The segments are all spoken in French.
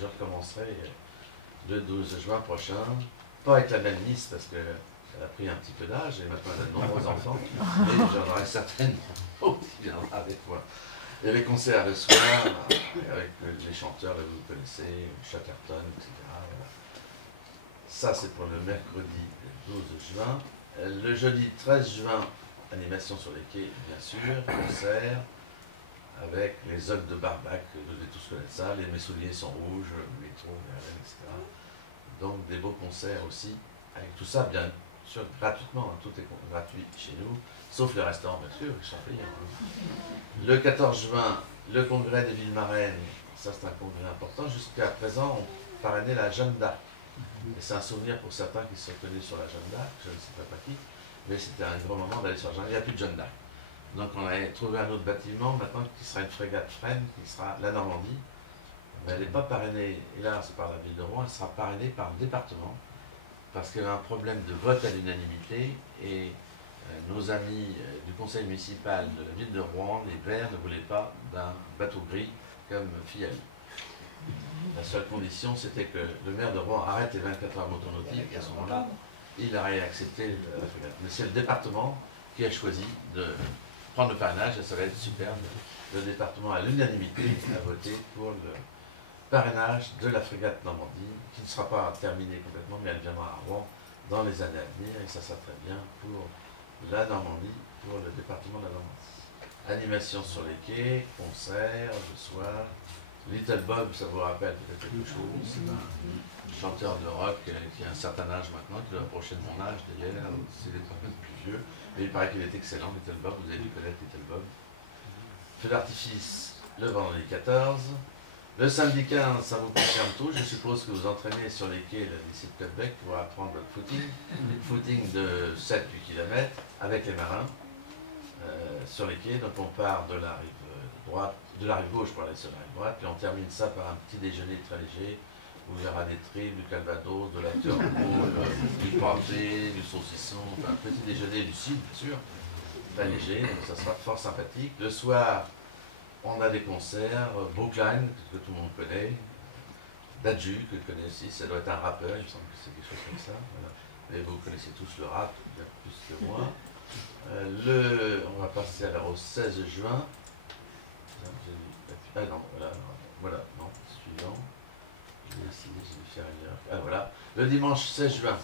je recommencerai le 12 juin prochain, pas avec la même liste parce qu'elle a pris un petit peu d'âge et maintenant elle a de nombreux enfants, mais j'en aurai certainement qui viendra avec moi. Il y a les concerts le soir, avec les chanteurs, là, vous connaissez, Chatterton, etc. Voilà. Ça, c'est pour le mercredi 12 juin. Le jeudi 13 juin, animation sur les quais, bien sûr, concert, avec les ogres de Barbac, vous devez tous connaître ça, les Mes souliers sont rouges, le métro, etc. Donc des beaux concerts aussi, avec tout ça, bien sûr, gratuitement, hein, tout est gratuit chez nous, sauf le restaurant, bien sûr, ils sont payés. Le 14 juin, le congrès des villes marraines, ça c'est un congrès important. Jusqu'à présent, on parrainait la Jeanne d'Arc. Et c'est un souvenir pour certains qui se sont connus sur la Jeanne d'Arc, je ne sais pas qui, mais c'était un grand moment d'aller sur la Jeanne d'Arc. Il n'y a plus de Jeanne d'Arc. Donc on a trouvé un autre bâtiment maintenant qui sera une frégate Fresne, qui sera la Normandie. Mais elle n'est pas parrainée, hélas, par la ville de Rouen, elle sera parrainée par le département, parce qu'il y avait un problème de vote à l'unanimité, et nos amis du conseil municipal de la ville de Rouen, les Verts, ne voulaient pas d'un bateau gris comme Fiel. La seule condition, c'était que le maire de Rouen arrête les 24 heures motonautiques, et à ce moment-là, il aurait accepté la frégate. Mais c'est le département qui a choisi de prendre le parrainage, et ça va être superbe. Le département, à l'unanimité, a voté pour le parrainage de la frégate Normandie, qui ne sera pas terminée complètement, mais elle viendra à Rouen dans les années à venir, et ça sera très bien pour la Normandie, pour le département de la Normandie. Animation sur les quais, concert, le soir. Little Bob, ça vous rappelle peut-être quelque chose, c'est un chanteur de rock qui a un certain âge maintenant, qui doit approcher de mon âge d'ailleurs, s'il est un peu plus vieux, mais il paraît qu'il est excellent, Little Bob, vous avez dû connaître Little Bob. Feu d'artifice le vendredi 14. Le samedi 15, ça vous concerne tout. Je suppose que vous entraînez sur les quais de lycée de Quebec pour apprendre votre footing. Footing de 7-8 km avec les marins sur les quais. Donc on part de la rive droite, de la rive gauche pour aller sur la rive droite, puis on termine ça par un petit déjeuner très léger où il y aura des tripes, du calvados, de la turbo, du pâté, du saucisson, enfin, un petit déjeuner lucide, bien sûr, très léger, donc ça sera fort sympathique. Le soir, on a des concerts, Brookline, que tout le monde connaît, Dadju, que je connais aussi, ça doit être un rappeur, il me semble que c'est quelque chose comme ça. Voilà. Mais vous connaissez tous le rap, bien plus que moi. On va passer alors au 16 juin. Ah non, voilà, non, suivant. Je vais essayer de faire une erreur. Ah voilà, le dimanche 16 juin,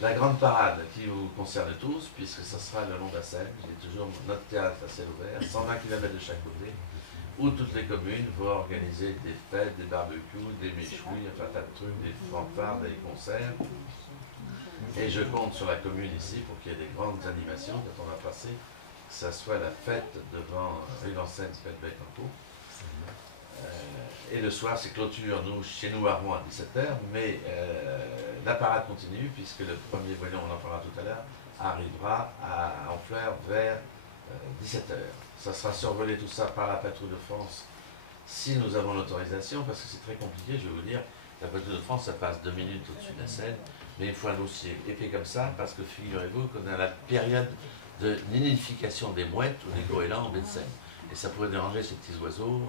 la grande parade qui vous concerne tous, puisque ça sera le long de la Seine, j'ai toujours notre théâtre à ciel ouvert, 120 km de chaque côté, où toutes les communes vont organiser des fêtes, des barbecues, des méchouilles, enfin tas de trucs, des fanfares, des concerts. Et je compte sur la commune ici pour qu'il y ait des grandes animations quand on va passer, que ça soit la fête devant Rive-en-Seine, Fête en cours. Et le soir, c'est clôture, chez nous à Rouen à 17h, mais la parade continue, puisque le premier volet, on en parlera tout à l'heure, arrivera à Honfleur vers 17h. Ça sera survolé tout ça par la Patrouille de France, si nous avons l'autorisation, parce que c'est très compliqué, je vais vous dire, la Patrouille de France, ça passe 2 minutes au-dessus de la Seine, mais il faut un dossier épais comme ça, parce que figurez-vous qu'on est à la période de nidification des mouettes ou des goélands en baie de Seine. Et ça pourrait déranger ces petits oiseaux.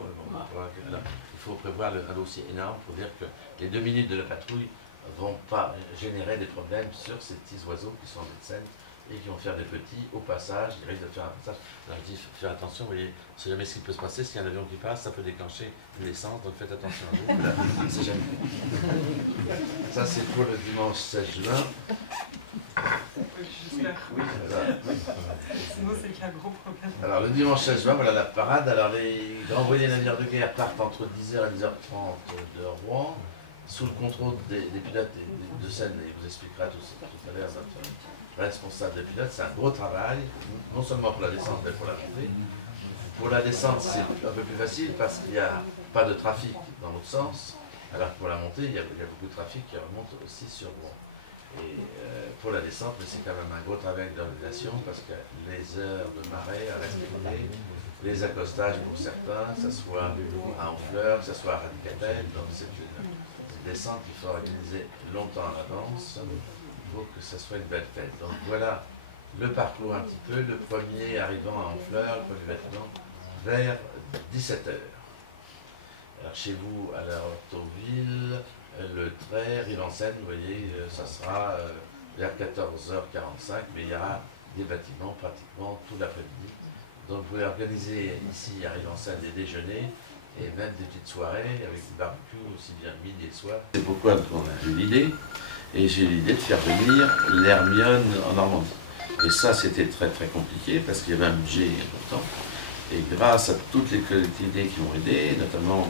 Il faut prévoir un dossier énorme pour dire que les 2 minutes de la patrouille ne vont pas générer des problèmes sur ces petits oiseaux qui sont en baie de Seine et qui vont faire des petits au passage, ils risquent de faire un passage. Alors je dis, faire attention, vous voyez, on ne sait jamais ce qui peut se passer, s'il y a un avion qui passe, ça peut déclencher une essence, donc faites attention à vous. Voilà, c'est jamais. Ça c'est pour le dimanche 16 juin. J'espère. Oui, voilà. Sinon, c'est qu'il y a un gros problème. Alors, le dimanche 16 juin, voilà la parade. Alors, les grands voiliers navires de guerre partent entre 10h et 10h30 de Rouen, sous le contrôle des pilotes de Seine, et il vous expliquera tout à l'heure notre responsable des pilotes. C'est un gros travail, non seulement pour la descente, mais pour la montée. Pour la descente, c'est un peu plus facile parce qu'il n'y a pas de trafic dans l'autre sens, alors que pour la montée, il y a beaucoup de trafic qui remonte aussi sur Rouen. Et pour la descente, c'est quand même un gros travail d'organisation parce que les heures de marée à respecter, les accostages pour certains, que ce soit à Honfleur, que ce soit à Radicatel, donc c'est une descente qu'il faut organiser longtemps à l'avance pour que ce soit une belle fête. Donc voilà le parcours un petit peu, le premier arrivant à Honfleur, le premier bâtiment, vers 17h. Alors chez vous, à la Hortoville, trait, Rive-en-Seine, vous voyez, ça sera vers 14h45, mais il y aura des bâtiments pratiquement tout l'après-midi. Donc vous pouvez organiser ici à Rive-en-Seine des déjeuners et même des petites soirées avec du barbecue aussi bien midi et soir. C'est pourquoi on a eu l'idée, et j'ai eu l'idée de faire venir l'Hermione en Normandie. Et ça, c'était très très compliqué parce qu'il y avait un budget important. Et grâce à toutes les collectivités qui ont aidé, notamment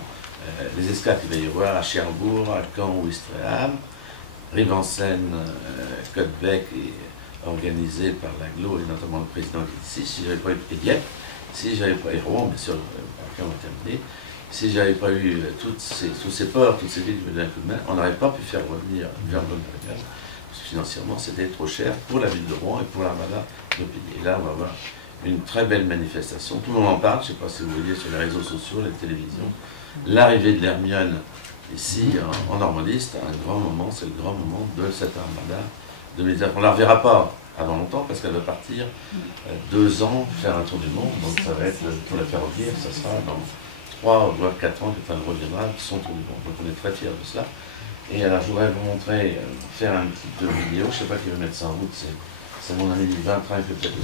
les escales qu'il va y avoir à Cherbourg, à Caen, Ouistreham, Rive-en-Seine, Côte-Bec et organisé par l'Aglo et notamment le président qui est ici. Si j'avais pas eu Dieppe, si j'avais pas eu Rouen, bien sûr, après on va terminer, si j'avais pas eu tous ces ports, toutes ces villes qui me donnaient un coup de main, on n'aurait pas pu faire revenir Verne-Bonne-Brigade, parce que financièrement c'était trop cher pour la ville de Rouen et pour l'Armada de payer. Et là on va avoir une très belle manifestation. Tout le monde en parle, je ne sais pas si vous voyez sur les réseaux sociaux, la télévision. L'arrivée de l'Hermione ici en Normandie, c'est un grand moment, c'est le grand moment de cette Armada 2019. On ne la reverra pas avant longtemps parce qu'elle va partir 2 ans faire un tour du monde. Donc ça va être pour la ferroviaire, ça sera dans 3 voire 4 ans qu'elle reviendra son tour du monde. Donc on est très fiers de cela. Et alors je voudrais vous montrer, faire une petite vidéo, je ne sais pas qui veut mettre ça en route, c'est mon ami Vintrin qui peut-être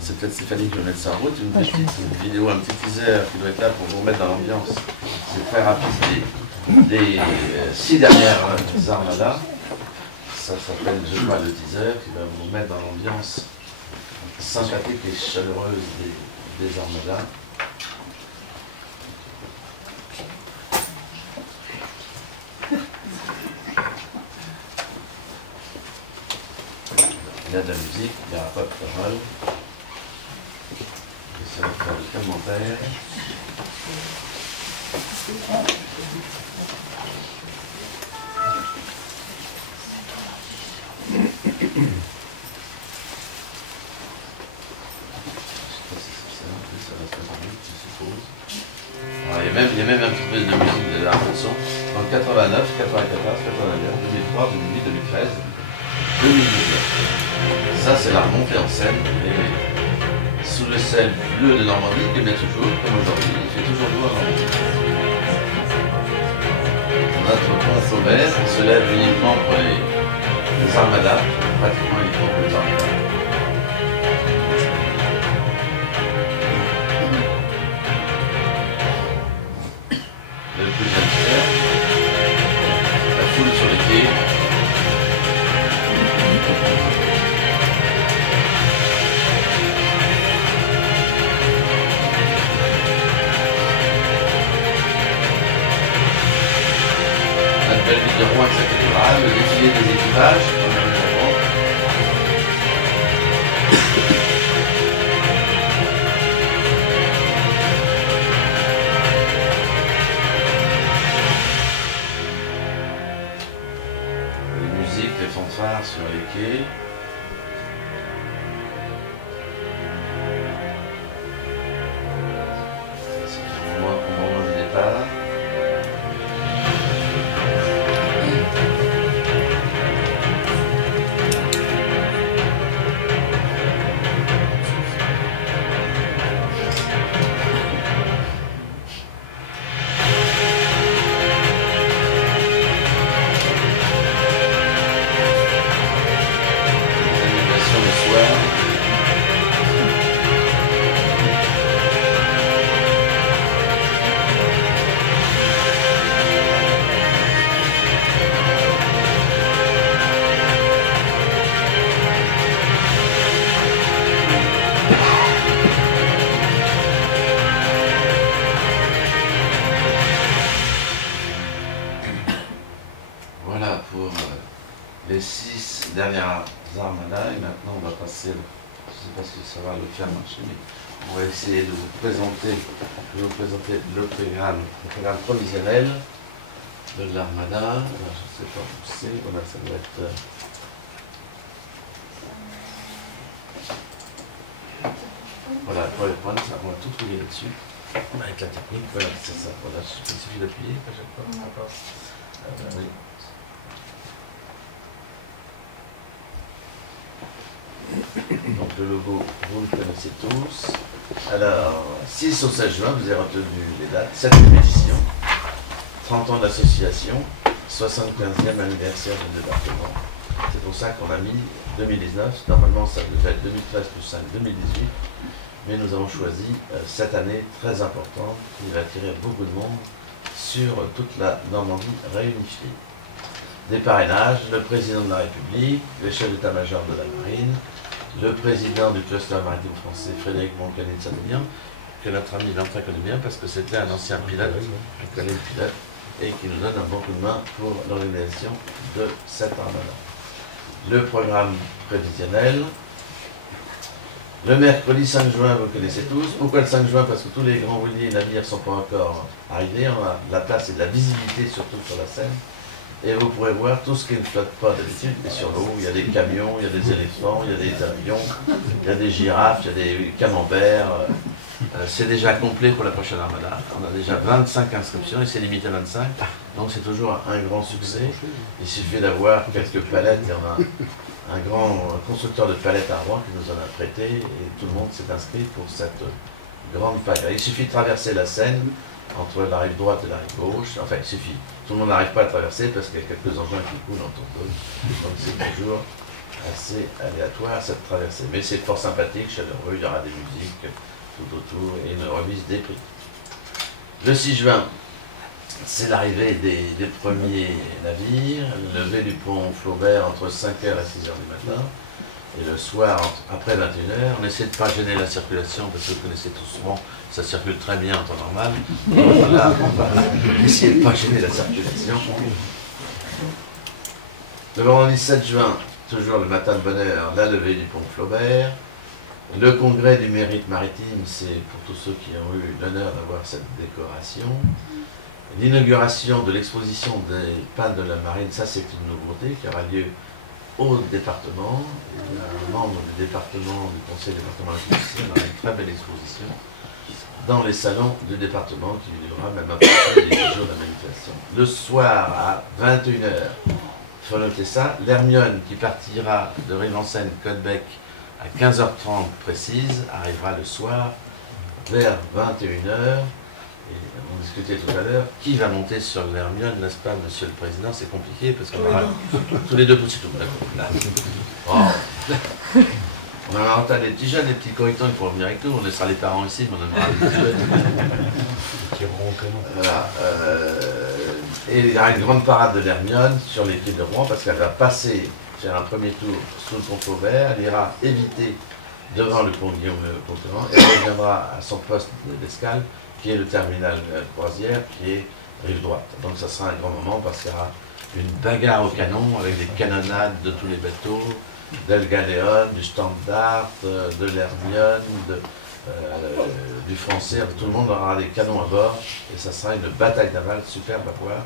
c'est peut-être Stéphanie qui veut mettre ça en route, une petite vidéo, un petit teaser qui doit être là pour vous remettre dans l'ambiance. C'est très rapide, des 6 dernières armadas. Ça s'appelle Je vois le teaser, qui va vous mettre dans l'ambiance sympathique et chaleureuse des armadas. Il y a de la musique, il n'y aura pas de parole. Et ça va faire le commentaire. Il y a même un petit peu de musique de la chanson. En 89, 94, 89, 2003, 2008, 2013, 2019. Ça, c'est la remontée en scène. Et sous le ciel bleu de Normandie, il y a toujours, comme aujourd'hui, il fait toujours beau en Normandie. Notre pont Flaubert se lève uniquement pour les armadas, pratiquement uniquement pour les armadas. Le plus gangster, la foule sur les quais. La belle ville de Rouen avec sa cathédrale, le défilé des équipages. Les fanfares sur les quais. C'est au moment du départ. Voilà pour les 6 dernières armadas. Et maintenant, on va passer, je ne sais pas si ça va le faire marcher, mais on va essayer de vous présenter le programme provisionnel de l'armada. Alors, je ne sais pas où c'est, voilà, ça doit être... Voilà, pour les points, on va tout trouver là-dessus. Avec la technique, voilà, c'est ça. Voilà, il suffit d'appuyer à chaque fois. D'accord. Oui. Donc le logo, vous le connaissez tous. Alors, 6 au 16 juin, vous avez retenu les dates, 7e édition, 30 ans d'association. 75e anniversaire du débarquement. C'est pour ça qu'on a mis 2019. Normalement, ça devait être 2013 plus 5, 2018. Mais nous avons choisi cette année très importante qui va attirer beaucoup de monde sur toute la Normandie réunifiée. Des parrainages, le président de la République, le chef d'état-major de la marine, le président du cluster maritime français, Frédéric Moncani de Saint-Élian, que notre ami Lantin connaît bien parce que c'était un ancien pilote, qui connaît le pilote, et qui nous donne un bon coup de main pour l'organisation de cette armada. Le programme prévisionnel. Le mercredi 5 juin, vous connaissez tous. Pourquoi le 5 juin? Parce que tous les grands voiliers et navires ne sont pas encore arrivés. On a de la place et de la visibilité, surtout sur la Seine. Et vous pourrez voir tout ce qui ne flotte pas d'habitude. Et sur l'eau, il y a des camions, il y a des éléphants, il y a des avions, il y a des girafes, il y a des camemberts. C'est déjà complet pour la prochaine armada. On a déjà 25 inscriptions et c'est limité à 25. Donc c'est toujours un grand succès. Il suffit d'avoir quelques palettes. Et on a un grand constructeur de palettes à Rouen qui nous en a prêté et tout le monde s'est inscrit pour cette grande pagaie. Il suffit de traverser la Seine entre la rive droite et la rive gauche. Enfin, il suffit. Tout le monde n'arrive pas à traverser parce qu'il y a quelques engins qui coulent autour d'eux. Donc c'est toujours assez aléatoire cette traversée. Mais c'est fort sympathique, chaleureux, il y aura des musiques tout autour et une remise des prix. Le 6 juin, c'est l'arrivée des premiers navires, levé du pont Flaubert entre 5h et 6h du matin, et le soir, après 21h, on essaie de ne pas gêner la circulation, parce que vous connaissez tous souvent, ça circule très bien en temps normal. Donc là, on va essayer de ne pas gêner la circulation. Le vendredi 7 juin, toujours le matin de bonne heure, la levée du pont Flaubert. Le congrès du mérite maritime, c'est pour tous ceux qui ont eu l'honneur d'avoir cette décoration. L'inauguration de l'exposition des pannes de la marine, ça c'est une nouveauté qui aura lieu au département. Il y a un membre du département, du conseil départemental, on aura une très belle exposition dans les salons du département qui durera même à partir des jours de la manifestation. Le soir à 21h, il faut noter ça, l'Hermione qui partira de Rive-en-Seine-Caudebec à 15h30 précise, arrivera le soir vers 21h. Et on discutait tout à l'heure, qui va monter sur l'Hermione, n'est-ce pas, Monsieur le Président? C'est compliqué parce qu'on aura tous les deux petits tout. Oh. On aura des petits jeunes, des petits correcteurs qui pourront venir avec nous. On laissera les parents ici, mais on aura des petits jeunes. Voilà. Et il y aura une grande parade de l'Hermione sur les quais de Rouen parce qu'elle va passer, faire un premier tour sous le pont Flaubert. Elle ira éviter devant le pont Guillaume Coquerand et elle reviendra à son poste d'escale, qui est le terminal croisière, qui est rive droite. Donc ça sera un grand moment parce qu'il y aura une bagarre au canon avec des canonnades de tous les bateaux, d'El Galéon, du Standard, de l'Hermione, du Français. Tout le monde aura des canons à bord et ça sera une bataille navale superbe à voir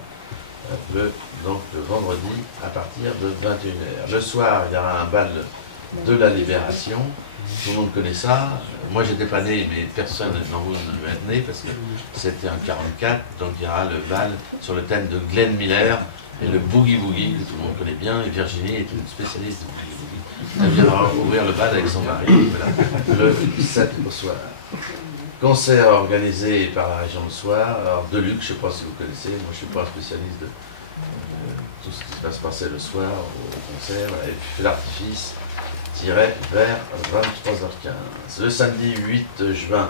donc le vendredi à partir de 21h. Le soir, il y aura un bal de la Libération. Tout le monde connaît ça. Moi, j'étais pas né, mais personne d'en vous ne devait être né parce que c'était en 44. Donc, il y aura le bal sur le thème de Glenn Miller et le Boogie Boogie, que tout le monde connaît bien. Et Virginie est une spécialiste du Boogie Boogie. Elle viendra ouvrir le bal avec son mari, voilà, le 7 au soir. Concert organisé par la région le soir. Alors, Deluxe, je ne sais pas si vous connaissez. Moi, je ne suis pas un spécialiste de tout ce qui va se passer le soir au concert. Et puis, feu d'artifice vers 23h15. Le samedi 8 juin,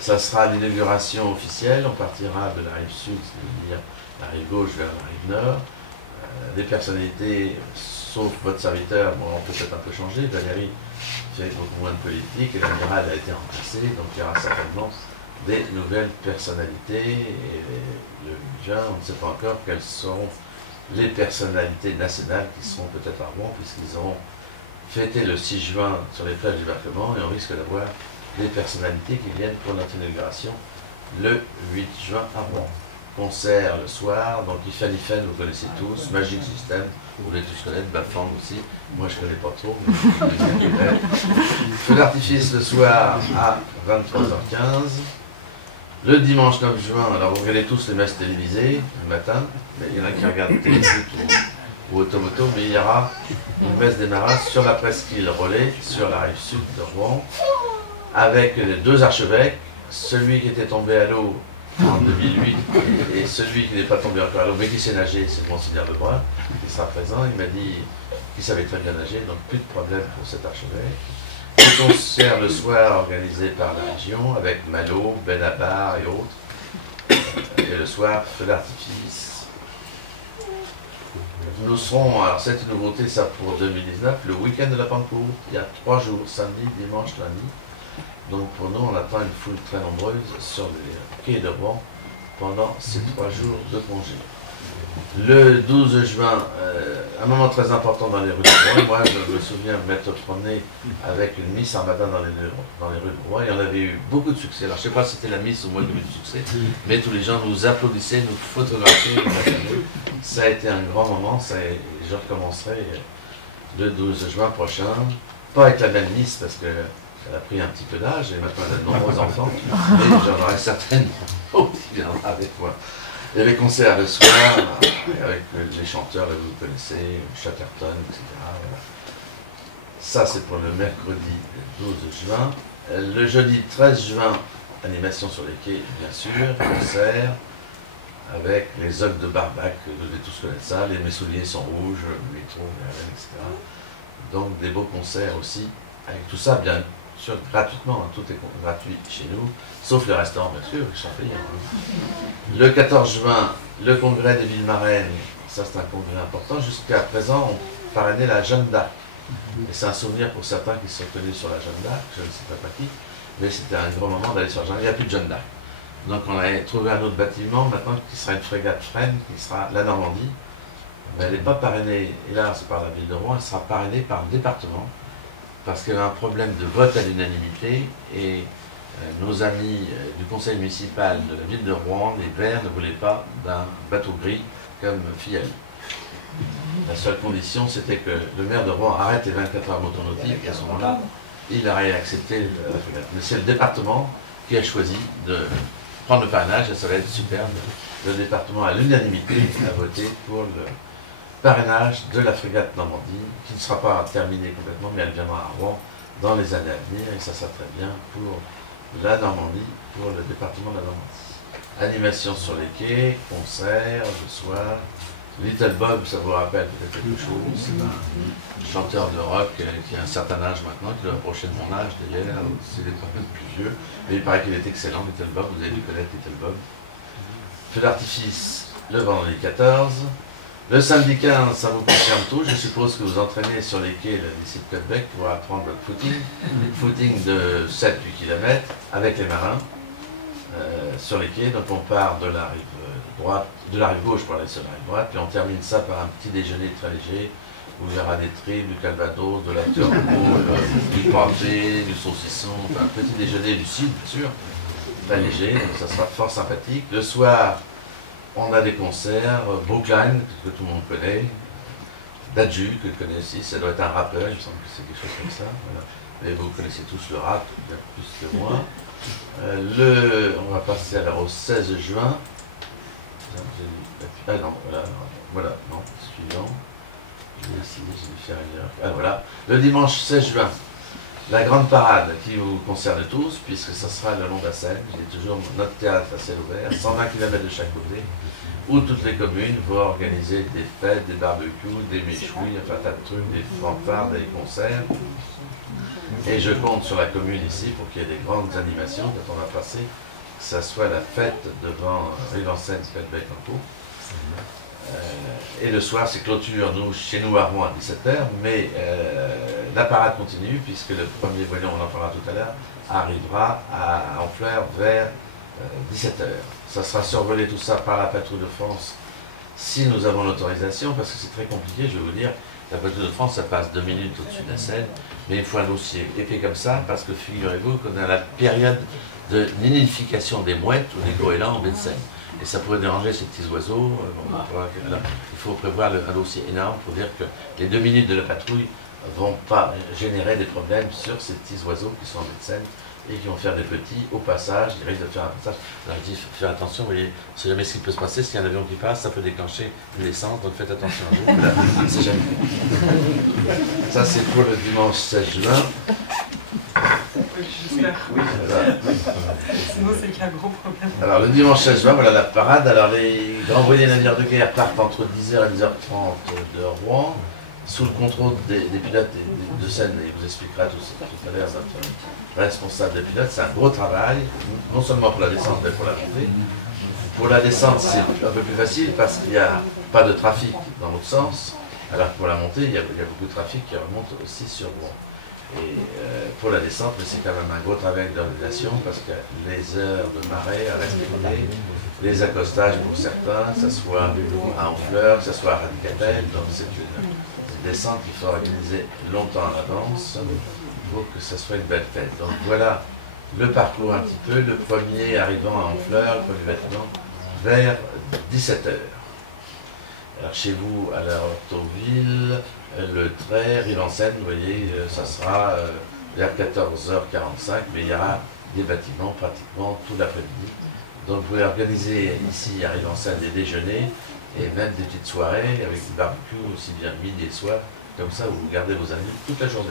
ça sera l'inauguration officielle. On partira de la rive sud, c'est-à-dire la rive gauche vers la rive nord. Des personnalités, sauf votre serviteur, bon, peut-être un peu changé. Valérie fait beaucoup moins de politique et l'amiral a été remplacé, donc il y aura certainement des nouvelles personnalités. Et le 8 juin, on ne sait pas encore quelles seront les personnalités nationales qui seront peut-être à Rouen, puisqu'ils auront fêté le 6 juin sur les plages du débarquement et on risque d'avoir des personnalités qui viennent pour notre inauguration le 8 juin à Rouen. Concert le soir, donc Ifan, vous connaissez tous, Magic System, vous voulez tous connaître, Bafang aussi, moi je ne connais pas trop, mais feu d'artifice le soir à 23h15. Le dimanche 9 juin, alors vous regardez tous les messes télévisées le matin, mais il y en a qui regardent Téléfoot ou Automoto, mais il y aura une messe des marins sur la presqu'île Relais, sur la rive sud de Rouen, avec les deux archevêques, celui qui était tombé à l'eau en 2008, et celui qui n'est pas tombé encore à l'eau, mais qui sait nager, c'est le Monseigneur Lebrun, qui sera présent. Il m'a dit qu'il savait très bien nager, donc plus de problème pour cet archevêque. Le concert le soir organisé par la région, avec Malo, Benabar et autres. Et le soir, feu d'artifice. Nous serons, alors cette nouveauté, ça pour 2019, le week-end de la Pentecôte. Il y a 3 jours, samedi, dimanche, lundi. Donc pour nous, on attend une foule très nombreuse sur les quais de Rouen pendant ces 3 jours de congé. Le 12 juin, un moment très important dans les rues de Rouen. Moi, je me souviens de m'être promené avec une Miss Armada dans les rues de Rouen et on avait eu beaucoup de succès. Alors je ne sais pas si c'était la Miss ou moi qui ai eu du succès, mais tous les gens nous applaudissaient, nous photographiaient. Ça a été un grand moment. Je recommencerai le 12 juin prochain. Pas avec la même Miss parce qu'elle a pris un petit peu d'âge et maintenant elle a de nombreux enfants, mais j'en aurai certainement qui viendra avec moi. Il y avait concert le soir avec les chanteurs, là, vous connaissez, Chatterton, etc. Voilà. Ça, c'est pour le mercredi 12 juin. Le jeudi 13 juin, animation sur les quais, bien sûr, concert avec les ogres de Barbac, vous devez tous connaître ça, les Mes souliers sont rouges, le métro, etc. Donc des beaux concerts aussi, avec tout ça, bien sûr, gratuitement, hein, tout est gratuit chez nous, sauf le restaurant, bien sûr, qui sont payés. Le 14 juin, le congrès des villes marraines, ça c'est un congrès important. Jusqu'à présent, on parrainait la Jeanne d'Arc. Et c'est un souvenir pour certains qui se sont connus sur la Jeanne d'Arc, je ne sais pas qui, mais c'était un grand moment d'aller sur la Jeanne d'Arc. Il n'y a plus de Jeanne d'Arc. Donc on a trouvé un autre bâtiment maintenant qui sera une frégate Fresne, qui sera la Normandie. Mais elle n'est pas parrainée, hélas, par la ville de Rouen, elle sera parrainée par le département, parce qu'il y a un problème de vote à l'unanimité, et nos amis du conseil municipal de la ville de Rouen, les Verts, ne voulaient pas d'un bateau gris comme Fiel. La seule condition, c'était que le maire de Rouen arrête les 24 heures motonautiques, et à ce moment-là, il aurait accepté la frégate. Mais c'est le département qui a choisi de prendre le parrainage, et ça va être superbe. Le département, à l'unanimité, a voté pour le parrainage de la frégate Normandie, qui ne sera pas terminée complètement, mais elle viendra à Rouen dans les années à venir, et ça sera très bien pour la Normandie, pour le département de la Normandie. Animation sur les quais, concert le soir. Little Bob, ça vous rappelle peut-être quelque chose, c'est un chanteur de rock qui a un certain âge maintenant, qui doit approcher de mon âge d'ailleurs, s'il est un peu plus vieux, mais il paraît qu'il est excellent, Little Bob, vous avez dû connaître Little Bob. Feu d'artifice le vendredi 14. Le samedi 15, ça vous concerne tout. Je suppose que vous entraînez sur les quais d'ici de Côte-Bec pour apprendre votre footing. Footing de 7-8 km avec les marins sur les quais. Donc on part de la rive droite, de la rive gauche pour aller sur la rive droite, puis on termine ça par un petit déjeuner très léger où il y aura des tripes, du calvados, de la turbo, du pâté, du saucisson, enfin un petit déjeuner lucide, bien sûr, très léger, donc ça sera fort sympathique. Le soir, on a des concerts, Brookline, que tout le monde connaît, Dadju, que je connais aussi, ça doit être un rappeur, il me semble que c'est quelque chose comme ça. Voilà. Mais vous connaissez tous le rap, bien plus que moi. On va passer alors au 16 juin. Ah non, voilà, non, suivant. J'ai décidé, je vais faire une heure. Ah voilà, le dimanche 16 juin. La grande parade qui vous concerne tous, puisque ça sera le long de la Seine, j'ai toujours notre théâtre à ciel ouvert, 120 km de chaque côté, où toutes les communes vont organiser des fêtes, des barbecues, des méchouilles, enfin tas de trucs, des fanfares, des concerts. Et je compte sur la commune ici pour qu'il y ait des grandes animations quand on va passer, que ça soit la fête devant Rive-en-Seine, Bec-en-Caux. Et le soir, c'est clôture, chez nous à Rouen à 17h, mais la parade continue, puisque le premier voyant, on en parlera tout à l'heure, arrivera à Honfleur vers 17h. Ça sera survolé tout ça par la patrouille de France, si nous avons l'autorisation, parce que c'est très compliqué, je vais vous dire, la patrouille de France, ça passe 2 minutes au-dessus de la Seine, mais il faut un dossier épais comme ça, parce que figurez-vous qu'on a la période de nidification des mouettes ou des goélands en baie de Seine. Et ça pourrait déranger ces petits oiseaux. Il faut prévoir un dossier énorme pour dire que les 2 minutes de la patrouille ne vont pas générer des problèmes sur ces petits oiseaux qui sont en médecine et qui vont faire des petits au passage. Ils risquent de faire un passage. Alors je dis, faire attention, vous voyez, on ne sait jamais ce qui peut se passer. S'il y a un avion qui passe, ça peut déclencher une naissance, donc faites attention à vous. Voilà, c'est jamais. Ça, c'est pour le dimanche 16 juin. j'espère. Oui, voilà. Sinon, c'est qu'il y a un gros problème. Alors le dimanche 16 juin, voilà la parade. Alors les grands voiliers navires de guerre partent entre 10h et 10h30 de Rouen, sous le contrôle des pilotes de Seine, et il vous expliquera tout à l'heure notre responsable des pilotes. C'est un gros travail, non seulement pour la descente, mais pour la montée. Pour la descente, c'est un peu plus facile parce qu'il n'y a pas de trafic dans l'autre sens, alors que pour la montée, il y a beaucoup de trafic qui remonte aussi sur Rouen. Et pour la descente, c'est quand même un gros travail d'organisation parce que les heures de marée à respecter, les accostages pour certains, que ce soit à Honfleur, que ce soit à Radicatel, donc c'est une descente qu'il faut organiser longtemps à l'avance pour que ce soit une belle fête. Donc voilà le parcours un petit peu, le premier arrivant à Honfleur, le premier bâtiment, vers 17h. Alors chez vous, à la Hortoville, le trait, Rive-en-Seine, vous voyez, ça sera vers 14h45, mais il y aura des bâtiments pratiquement tout l'après-midi. Donc vous pouvez organiser ici à Rive-en-Seine des déjeuners et même des petites soirées avec du barbecue aussi bien midi et soir, comme ça vous gardez vos amis toute la journée.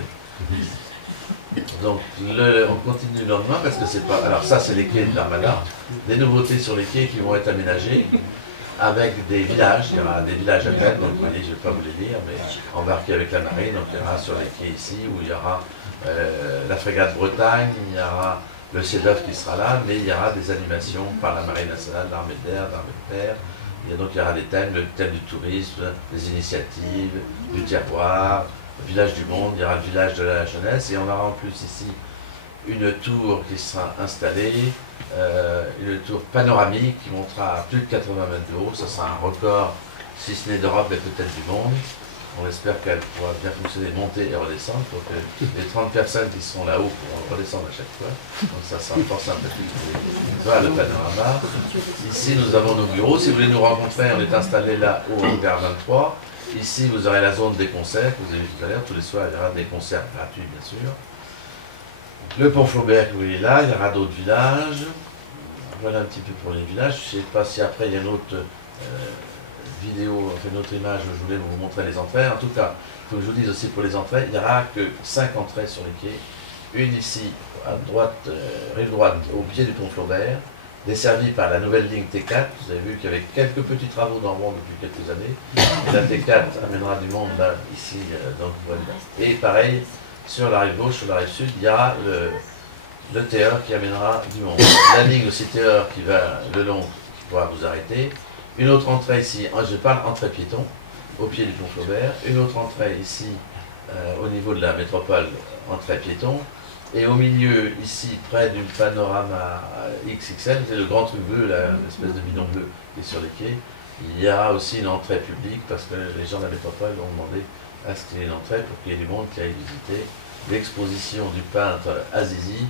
Donc on continue le lendemain parce que c'est pas... Alors ça c'est les quais de l'Armada, des nouveautés sur les quais qui vont être aménagés avec des villages, il y aura des villages à peine, donc vous voyez, je ne vais pas vous les lire, mais embarqués avec la marine, donc il y aura sur les quais ici où il y aura la frégate Bretagne, il y aura le CEDOF qui sera là, mais il y aura des animations par la marine nationale, l'armée de l'air, l'armée de terre. Donc il y aura des thèmes, le thème du tourisme, des initiatives, du terroir, le village du monde, il y aura le village de la jeunesse, et on aura en plus ici une tour qui sera installée, une tour panoramique qui montera à plus de 80 mètres de haut, ça sera un record, si ce n'est d'Europe, mais peut-être du monde. On espère qu'elle pourra bien fonctionner, monter et redescendre, pour que les 30 personnes qui seront là-haut pourront redescendre à chaque fois. Donc ça sera fort sympathique. Voilà le panorama. Ici, nous avons nos bureaux. Si vous voulez nous rencontrer, on est installé là au hangar 23. Ici, vous aurez la zone des concerts, que vous avez vu tout à l'heure. Tous les soirs, il y aura des concerts gratuits, bien sûr. Le pont Flaubert que vous voyez là, il y aura d'autres villages. Voilà un petit peu pour les villages. Je ne sais pas si après, il y a une autre... vidéo, enfin une autre image, je voulais vous montrer les entrées. En tout cas, il faut que je vous dise aussi pour les entrées, il n'y aura que 5 entrées sur les quais. Une ici, à droite, rive droite, au pied du pont Flaubert, desservie par la nouvelle ligne T4. Vous avez vu qu'il y avait quelques petits travaux dans Rouen depuis quelques années. Et la T4 amènera du monde là, ici, donc voilà. Et pareil, sur la rive gauche, sur la rive sud, il y aura le TER qui amènera du monde. La ligne aussi TER qui va le long, qui pourra vous arrêter. Une autre entrée ici, je parle entrée piéton, au pied du pont Flaubert. Une autre entrée ici, au niveau de la métropole, entrée piéton. Et au milieu, ici, près d'une panorama XXL, c'est le grand truc bleu, là, une espèce de bidon bleu qui est sur les quais. Il y aura aussi une entrée publique, parce que les gens de la métropole ont demandé à ce qu'il y ait une entrée pour qu'il y ait du monde qui aille visiter l'exposition du peintre Azizi,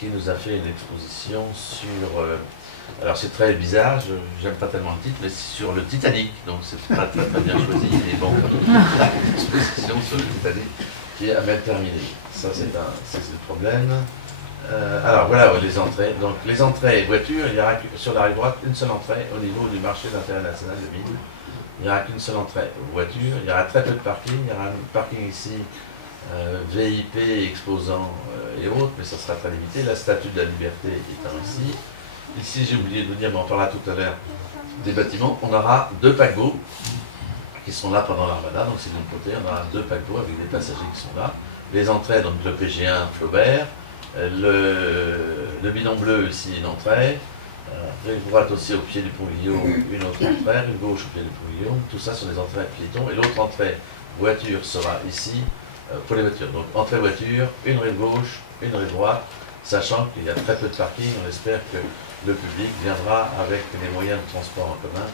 qui nous a fait une exposition sur... alors c'est très bizarre, j'aime pas tellement le titre, mais c'est sur le Titanic, donc c'est pas très bien choisi, mais bon, l'exposition sur le Titanic qui est à mal terminée. Ça c'est le problème. Alors voilà les entrées. Donc les entrées voitures, il y aura sur la rive droite une seule entrée au niveau du marché d'intérêt national de Mine. Il n'y aura qu'une seule entrée voiture, il y aura très peu de parking, il y aura un parking ici VIP, exposants et autres, mais ça sera très limité. La statue de la liberté est ici. Ici, j'ai oublié de vous dire, mais on parlera tout à l'heure des bâtiments. On aura 2 paquebots qui sont là pendant l'Armada, donc c'est de l'autre côté. On aura 2 paquebots avec des passagers qui sont là. Les entrées, donc le PG1 Flaubert, le bidon bleu ici, une entrée. Rive droite aussi au pied du pont Guillaume, une autre entrée. Rive gauche au pied du pont Guillaume. Tout ça sont des entrées piétons. Et l'autre entrée voiture sera ici pour les voitures. Donc entrée voiture, une rive gauche, une rive droite, sachant qu'il y a très peu de parking. On espère que le public viendra avec les moyens de transport en commun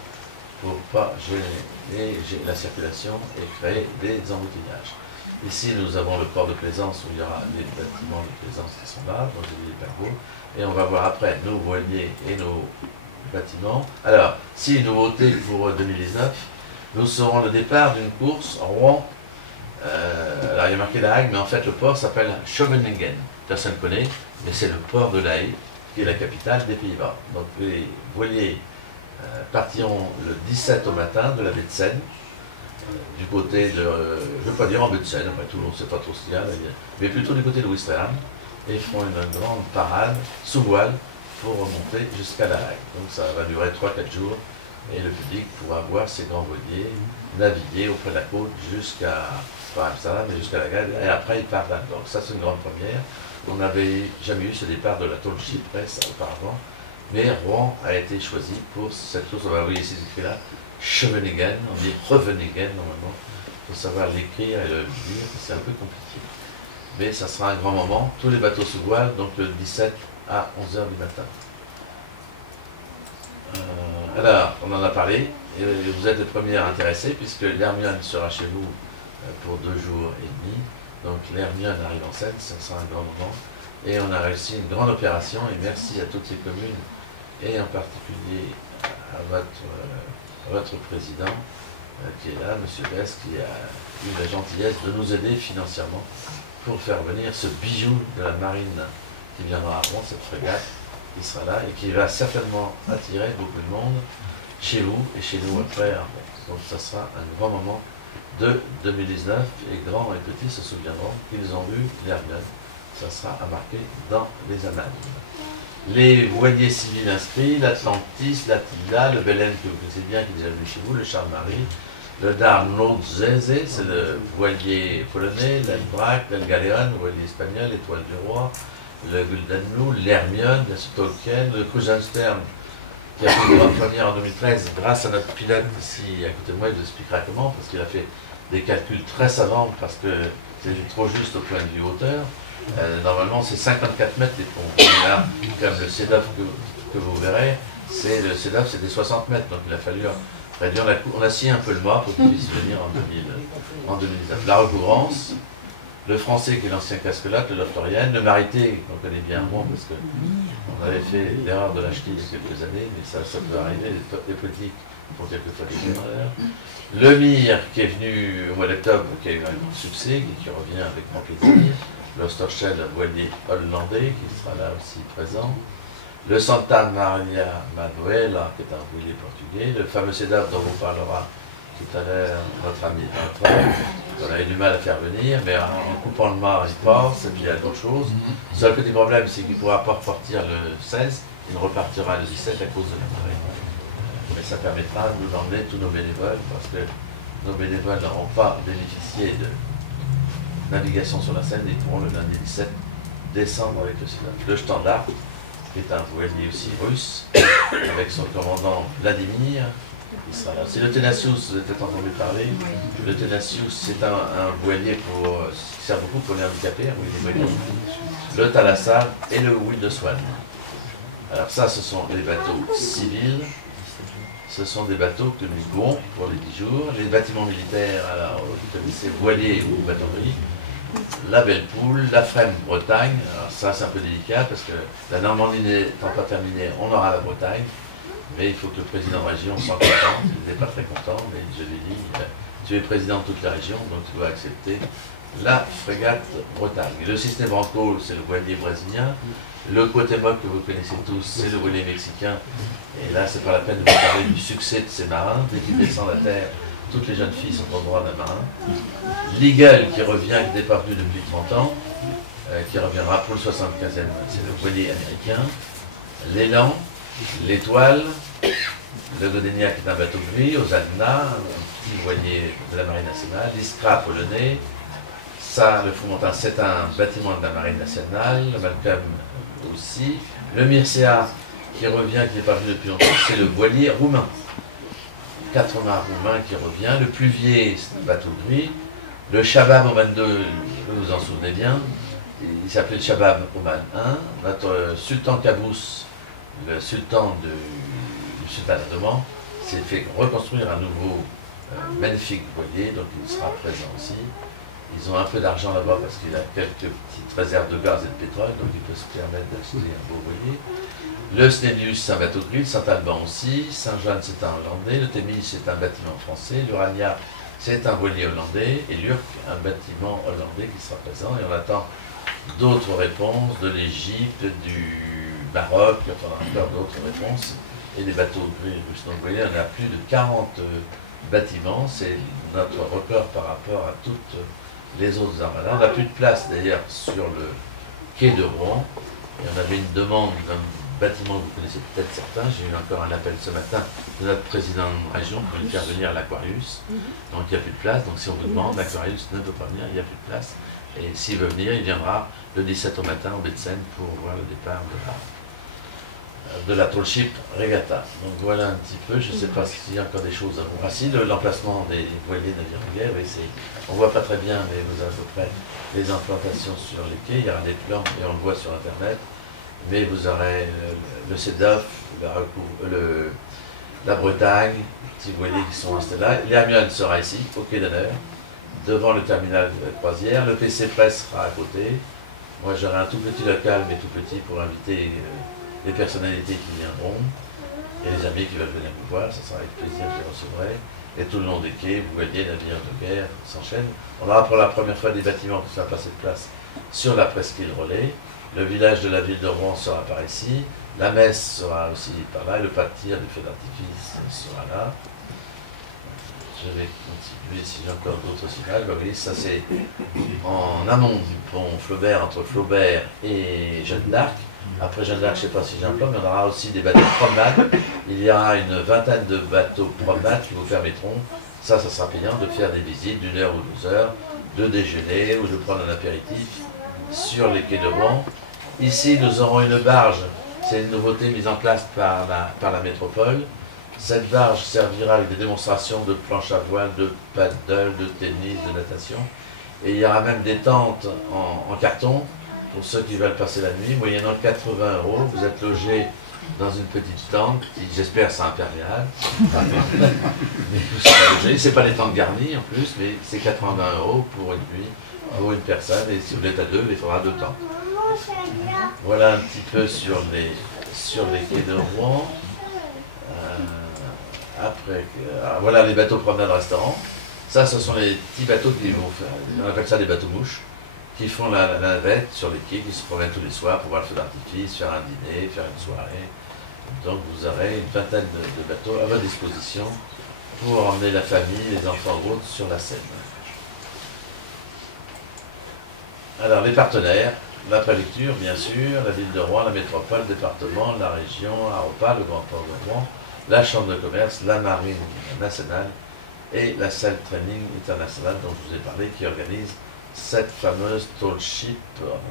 pour ne pas gêner la circulation et créer des embouteillages. Ici, nous avons le port de plaisance où il y aura les bâtiments de plaisance qui sont là, donc les paquebots. Et on va voir après nos voiliers et nos bâtiments. Alors, si nouveauté pour 2019, nous serons le départ d'une course en Rouen. Alors, il y a marqué La Hague, mais en fait, le port s'appelle Scheveningen. Personne ne connaît, mais c'est le port de La Hague, qui est la capitale des Pays-Bas. Donc les voiliers partiront le 17 au matin de la baie de Seine, du côté de, je ne veux pas dire en baie de Seine, après tout le monde ne sait pas trop ce qu'il y a, mais plutôt du côté de Ouistreham. et feront une grande parade sous voile pour remonter jusqu'à La Haye. Donc ça va durer 3-4 jours et le public pourra voir ces grands voiliers naviguer auprès de la côte jusqu'à, pas Amsterdam, mais jusqu'à La Haye, et après ils partent là. Donc ça c'est une grande première. On n'avait jamais eu ce départ de la tôle Chypresse auparavant, mais Rouen a été choisi pour cette course. On va voir ici écrit là, Scheveningen, on dit Revenegen normalement. Il faut savoir l'écrire et le dire, c'est un peu compliqué. Mais ça sera un grand moment. Tous les bateaux sous voile, donc le 17 à 11 h du matin. Alors, on en a parlé, et vous êtes le premier intéressé, puisque l'Hermione sera chez vous pour 2 jours et demi. Donc l'Hermione arrive en scène, ça sera un grand moment. Et on a réussi une grande opération, et merci à toutes les communes, et en particulier à votre président, qui est là, M. Bess, qui a eu la gentillesse de nous aider financièrement pour faire venir ce bijou de la marine qui viendra à Rouen, cette frégate, qui sera là et qui va certainement attirer beaucoup de monde chez vous et chez nous après. Donc ça sera un grand moment de 2019 et grands et petits se souviendront qu'ils ont vu l'Hermione. Ça sera à marquer dans les annales. Les voiliers civils inscrits, l'Atlantis, l'Attila, le Belen que vous connaissez bien qui est déjà venu chez vous, le Charles-Marie, le Darnozese, c'est le voilier polonais, l'Elbrak, l'Elgaleon, le voilier espagnol, l'Étoile du Roi, le Guldenblue, l'Hermione, bien sûr Tolkien, le Krusenstern, qui a fait une grande première en 2013 grâce à notre pilote ici à côté de moi, il vous expliquera comment, parce qu'il a fait des calculs très savants, parce que c'est trop juste au point de vue hauteur. Normalement, c'est 54 mètres les ponts. Et là, comme le CEDOF que vous verrez, le CEDOF c'est des 60 mètres, donc il a fallu réduire la coupe. On a scié un peu le mât pour qu'il puisse venir en 2019. La recouvrance, le français qui est l'ancien casque-latte, le Loftorienne, le Marité, qu'on connaît bien à Rouen, parce qu'on avait fait l'erreur de l'acheter il y a quelques années, mais ça peut arriver, les politiques font quelquefois des erreurs. Le Mir, qui est venu au mois d'octobre, qui a eu un succès, et qui revient avec grand plaisir. L'Osterschel, le voilier hollandais, qui sera là aussi présent. Le Santa Maria Manuela, qui est un voilier portugais. Le fameux CEDAF dont vous parlera tout à l'heure notre ami Vincent. On a eu du mal à faire venir, mais en coupant le mât, il passe, et puis il y a d'autres choses. Le seul petit problème, c'est qu'il ne pourra pas repartir le 16, il ne repartira le 17 à cause de la marée. Mais ça permettra de nous emmener tous nos bénévoles, parce que nos bénévoles n'auront pas bénéficié de navigation sur la Seine, ils pourront le lundi 17 descendre avec le CEDAF. Le Standard, qui est un voilier aussi russe, avec son commandant Vladimir, il sera là. C'est le Tenacious, vous avez peut-être entendu parler. Le Tenacious, c'est un voilier qui sert beaucoup pour les handicapés, un voilier voilier. Le Thalassa et le Will de Swan. Alors ça, ce sont les bateaux civils. Ce sont des bateaux que nous louons pour les 10 jours. Les bâtiments militaires, alors vous connaissez voilier ou bateaurie. La Belle Poule, la Frême Bretagne. Alors ça, c'est un peu délicat parce que la Normandie n'étant pas terminée, on aura la Bretagne. Mais il faut que le président de région soit content. Il n'était pas très content, mais je l'ai dit, tu es président de toute la région, donc tu dois accepter la frégate Bretagne. Le système Branco, c'est le voilier brésilien. Le Cuauhtémoc, que vous connaissez tous, c'est le voilier mexicain. Et là, c'est pas la peine de vous parler du succès de ces marins. Dès qu'ils descendent à terre, toutes les jeunes filles sont au droit d'un marin. L'Eagle, qui revient, qui n'est pas venu depuis 30 ans, qui reviendra pour le 75e, c'est le voilier américain. L'élan, l'Étoile, le Godenia, qui est un bateau gris, Osadna, un petit voilier de la Marine nationale, l'Iskra polonais. Ça, le Foumontin, c'est un bâtiment de la Marine nationale, le Malcolm aussi. Le Mircea, qui revient, qui n'est pas venu depuis longtemps, c'est le voilier roumain. 4 mâts roumains qui revient. Le Pluvier, c'est un bateau gris. Le Shabab Oman 2, vous vous en souvenez bien, il s'appelait le Shabab Oman 1. Notre sultan Qaboos, le sultan du sultan d'Oman, s'est fait reconstruire un nouveau magnifique voilier, donc il sera présent aussi. Ils ont un peu d'argent là-bas parce qu'il a quelques petites réserves de gaz et de pétrole, donc il peut se permettre d'acheter un beau voilier. Le Snellius, c'est un bateau gris, le Saint-Alban aussi, Saint-Jean, c'est un hollandais, le Témis, c'est un bâtiment français, l'Urania, c'est un voilier hollandais, et l'Urk, un bâtiment hollandais qui sera présent, et on attend d'autres réponses de l'Égypte, du Maroc, on a encore d'autres réponses, et des bateaux gris russes. Donc vous voyez, on a plus de 40 bâtiments, c'est notre record par rapport à toutes les autres armadas. On n'a plus de place d'ailleurs sur le quai de Rouen. Et on avait une demande d'un bâtiment que vous connaissez peut-être certains. J'ai eu encore un appel ce matin de notre président de région pour lui faire venir à l'Aquarius. Donc il n'y a plus de place. Donc si on vous demande, l'Aquarius ne peut pas venir, il n'y a plus de place. Et s'il veut venir, il viendra le 17 au matin au Baie-de-Seine pour voir le départ de la Tall Ship Regatta. Donc voilà un petit peu, je ne sais pas s'il y a encore des choses à vous. Ah si, l'emplacement des voiliers navires de guerre, oui, on ne voit pas très bien, mais vous avez à peu près les implantations sur les quais, il y aura des plans et on le voit sur internet. Mais vous aurez le CEDOF, la Bretagne, petits voiliers qui sont installés là. L'Hermione sera ici, au quai d'honneur, devant le terminal de croisière. Le PC Presse sera à côté. Moi j'aurai un tout petit local, mais tout petit, pour inviter les personnalités qui viendront et les amis qui veulent venir vous voir. Ça sera avec plaisir que je les recevrai. Et tout le long des quais, vous voyez, navires de guerre s'enchaînent. On aura pour la première fois des bâtiments qui seront passés de place sur la presqu'île Relais. Le village de la ville de Rouen sera par ici. La messe sera aussi par là. Et le pas de tir du feu d'artifice sera là. Je vais continuer si j'ai encore d'autres images. Vous voyez, ça c'est en amont du pont Flaubert, entre Flaubert et Jeanne d'Arc. Après Jeanne d'Arc, je ne sais pas si j'ai un plan, mais on aura aussi des bateaux de promenade. Il y aura une vingtaine de bateaux de promenade qui vous permettront, ça sera payant, de faire des visites d'1 heure ou 2 heures, de déjeuner ou de prendre un apéritif sur les quais de Rouen. Ici, nous aurons une barge. C'est une nouveauté mise en place par la métropole. Cette barge servira avec des démonstrations de planche à voile, de paddle, de tennis, de natation. Et il y aura même des tentes en carton pour ceux qui veulent passer la nuit. Moyennant 80 €, vous êtes logé dans une petite tente qui, j'espère, sera imperméable. Mais vous serez logé. Ce n'est pas des tentes garnies en plus, mais c'est 80 € pour une nuit, pour une personne. Et si vous êtes à deux, il faudra 2 tentes. Voilà un petit peu sur les quais de Rouen. Voilà les bateaux promenade restaurant. Ça, ce sont les petits bateaux qui vont faire, on appelle ça des bateaux mouches, qui font la navette sur les quais, qui se promènent tous les soirs pour voir le feu d'artifice, faire un dîner, faire une soirée. Donc vous aurez une vingtaine de bateaux à votre disposition pour emmener la famille, les enfants en route sur la Seine. Alors les partenaires, la préfecture bien sûr, la ville de Rouen, la métropole, le département, la région, Aropa, le Grand Port de Rouen, la Chambre de commerce, la Marine nationale et la salle training internationale dont je vous ai parlé qui organise cette fameuse Tall Ship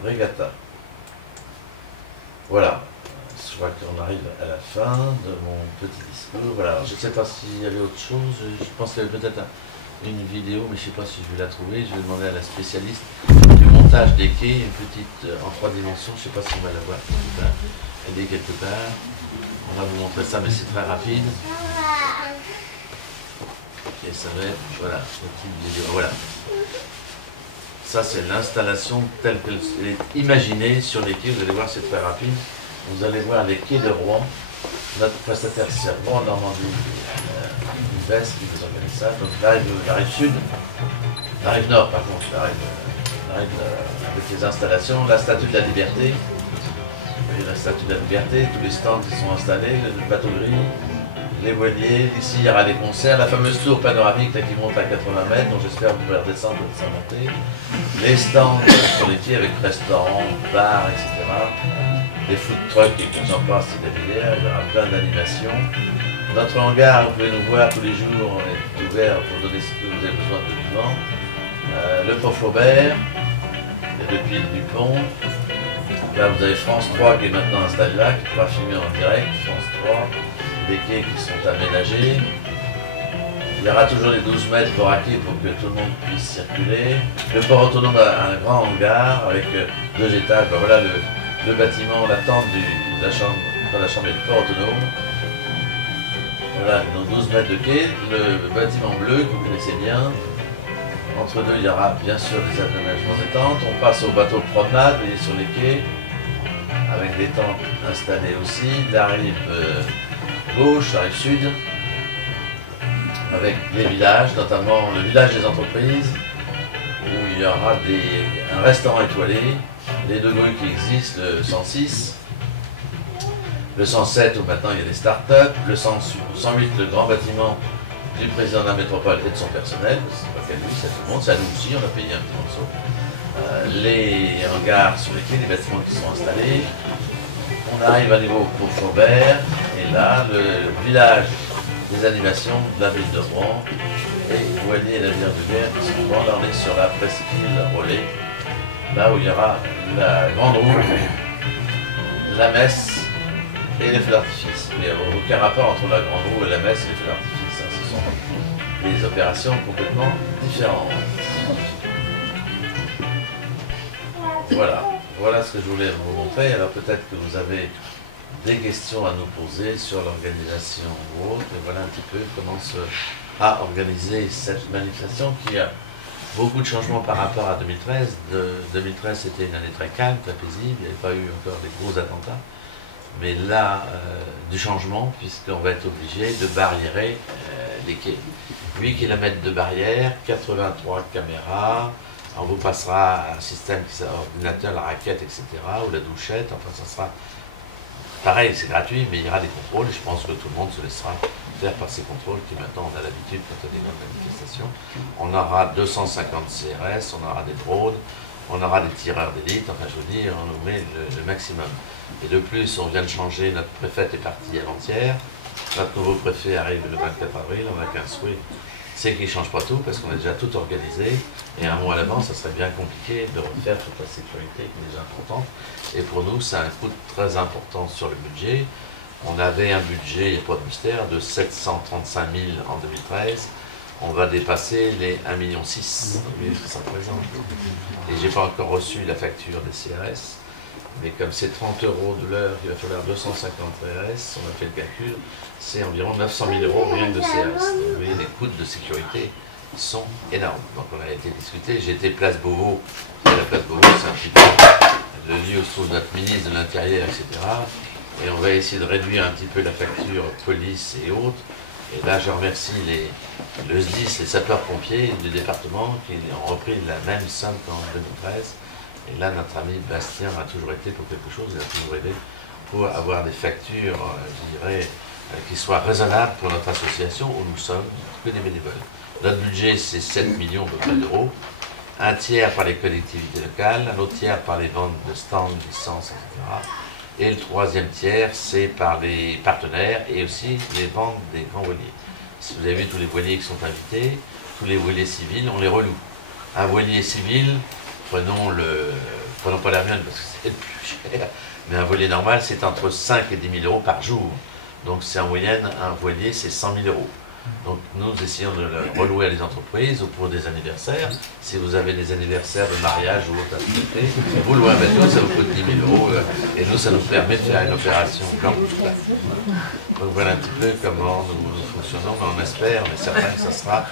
Regatta. Voilà, je crois qu'on arrive à la fin de mon petit discours. Voilà, je ne sais pas s'il y avait autre chose, je pense qu'il y avait peut-être une vidéo, mais je ne sais pas si je vais la trouver. Je vais demander à la spécialiste du montage des quais, une petite en 3 dimensions, je ne sais pas si on va la voir elle est quelque part. On va vous montrer ça, mais c'est très rapide. Et ça va être, voilà, petite vidéo, voilà. Ça, c'est l'installation telle qu'elle est imaginée sur les quais. Vous allez voir, c'est très rapide. Vous allez voir les quais de Rouen. Notre prestataire Rouen Normandie, une veste qui vous organise ça. Donc la rive sud, la rive nord, par contre, la rive avec les installations, la statue de la liberté. La statue de la liberté, tous les stands qui sont installés, le bateau gris, les voiliers. Ici, il y aura les concerts, la fameuse tour panoramique là, qui monte à 80 mètres, donc j'espère que vous pouvez redescendre et s'en monter. Les stands sur les quais avec restaurants, bars, etc. Des food trucks et qu'on en passe, c'est derrière, il y aura plein d'animations. Notre hangar, vous pouvez nous voir tous les jours, est ouvert pour donner ce que vous avez besoin de vivant. Le pont Flaubert, et depuis du pont. Là, vous avez France 3 qui est maintenant installé là, qui pourra filmer en direct. France 3, des quais qui sont aménagés. Il y aura toujours les 12 mètres boraqués pour que tout le monde puisse circuler. Le port autonome a un grand hangar avec 2 étages. Ben voilà le bâtiment, la tente de la chambre et du port autonome. Voilà, nos 12 mètres de quai. Le bâtiment bleu que vous connaissez bien. Entre deux, il y aura bien sûr des aménagements des tentes. On passe au bateau de promenade, vous voyez, sur les quais, avec des tentes installées aussi. La rive gauche, la rive sud, avec les villages, notamment le village des entreprises, où il y aura un restaurant étoilé, les 2 grues qui existent, le 106, le 107 où maintenant il y a des start-up, le 108, le grand bâtiment du président de la métropole et de son personnel, c'est pas qu'à lui, c'est à tout le monde, c'est à nous aussi, on a payé un petit morceau. Les hangars sur lesquels les bâtiments qui sont installés. On arrive à niveau pour Faubert, et là, le village des animations de la ville de Rouen, et Voilier et la Vierge de Guerre qui sont bornés sur la presqu'île Rollet, là où il y aura la grande roue, la messe et les feux d'artifice. Il n'y a aucun rapport entre la grande roue et la messe et les feux d'artifice. Hein. Ce sont des opérations complètement différentes. Voilà ce que je voulais vous montrer. Alors peut-être que vous avez des questions à nous poser sur l'organisation ou autre. Et voilà un petit peu comment se a organisé cette manifestation qui a beaucoup de changements par rapport à 2013. 2013 c'était une année très calme, très paisible. Il n'y avait pas eu encore des gros attentats. Mais là, du changement, puisqu'on va être obligé de barriérer les quais. 8 km de barrière, 83 caméras. On vous passera un système qui s'appelle ordinateur, la raquette, etc., ou la douchette. Enfin, ça sera pareil, c'est gratuit, mais il y aura des contrôles. Je pense que tout le monde se laissera faire par ces contrôles qui maintenant on a l'habitude quand on a des grandes manifestations. On aura 250 CRS, on aura des drones, on aura des tireurs d'élite. Enfin, je vous dis, on nous met le maximum. Et de plus, on vient de changer, notre préfète est parti avant-hier. Notre nouveau préfet arrive le 24 avril, on n'a qu'un souhait. C'est qu'il ne change pas tout, parce qu'on a déjà tout organisé, et un mois à l'avance, ça serait bien compliqué de refaire toute la sécurité qui est déjà importante. Et pour nous, ça a un coût très important sur le budget. On avait un budget, il n'y a pas de mystère, de 735 000 en 2013. On va dépasser les 1,6 million. Vous voyez ce que ça représente. Et je n'ai pas encore reçu la facture des CRS. Mais comme c'est 30 € de l'heure, il va falloir 250 CRS, on a fait le calcul, c'est environ 900 000 € rien que de CRS. Donc, vous voyez, les coûts de sécurité sont énormes. Donc on a été discuté, j'ai été place Beauvau, et la place Beauvau c'est un petit peu le lieu où se trouve notre ministre de l'Intérieur, etc. Et on va essayer de réduire un petit peu la facture police et autres. Et là je remercie le SDIS, les sapeurs-pompiers du département qui ont repris la même somme qu'en 2013. Et là, notre ami Bastien a toujours été pour quelque chose, il a toujours aidé pour avoir des factures, je dirais, qui soient raisonnables pour notre association où nous sommes que des bénévoles. Notre budget, c'est 7 millions à peu près d'euros, un tiers par les collectivités locales, un autre tiers par les ventes de stands, licences, etc. Et le troisième tiers, c'est par les partenaires et aussi les ventes des grands voiliers. Si vous avez vu tous les voiliers qui sont invités, tous les voiliers civils, on les reloue. Un voilier civil, prenons pas l'Hermione parce que c'est le plus cher, mais un voilier normal c'est entre 5 et 10 000 € par jour. Donc c'est en moyenne, un voilier c'est 100 000 €. Donc nous essayons de le relouer à des entreprises ou pour des anniversaires. Si vous avez des anniversaires de mariage ou autre activité, vous louez un bateau, ça vous coûte 10 000 € et nous ça nous permet de faire une opération blanche. Donc voilà un petit peu comment nous fonctionnons, mais on espère, on est certain que ça sera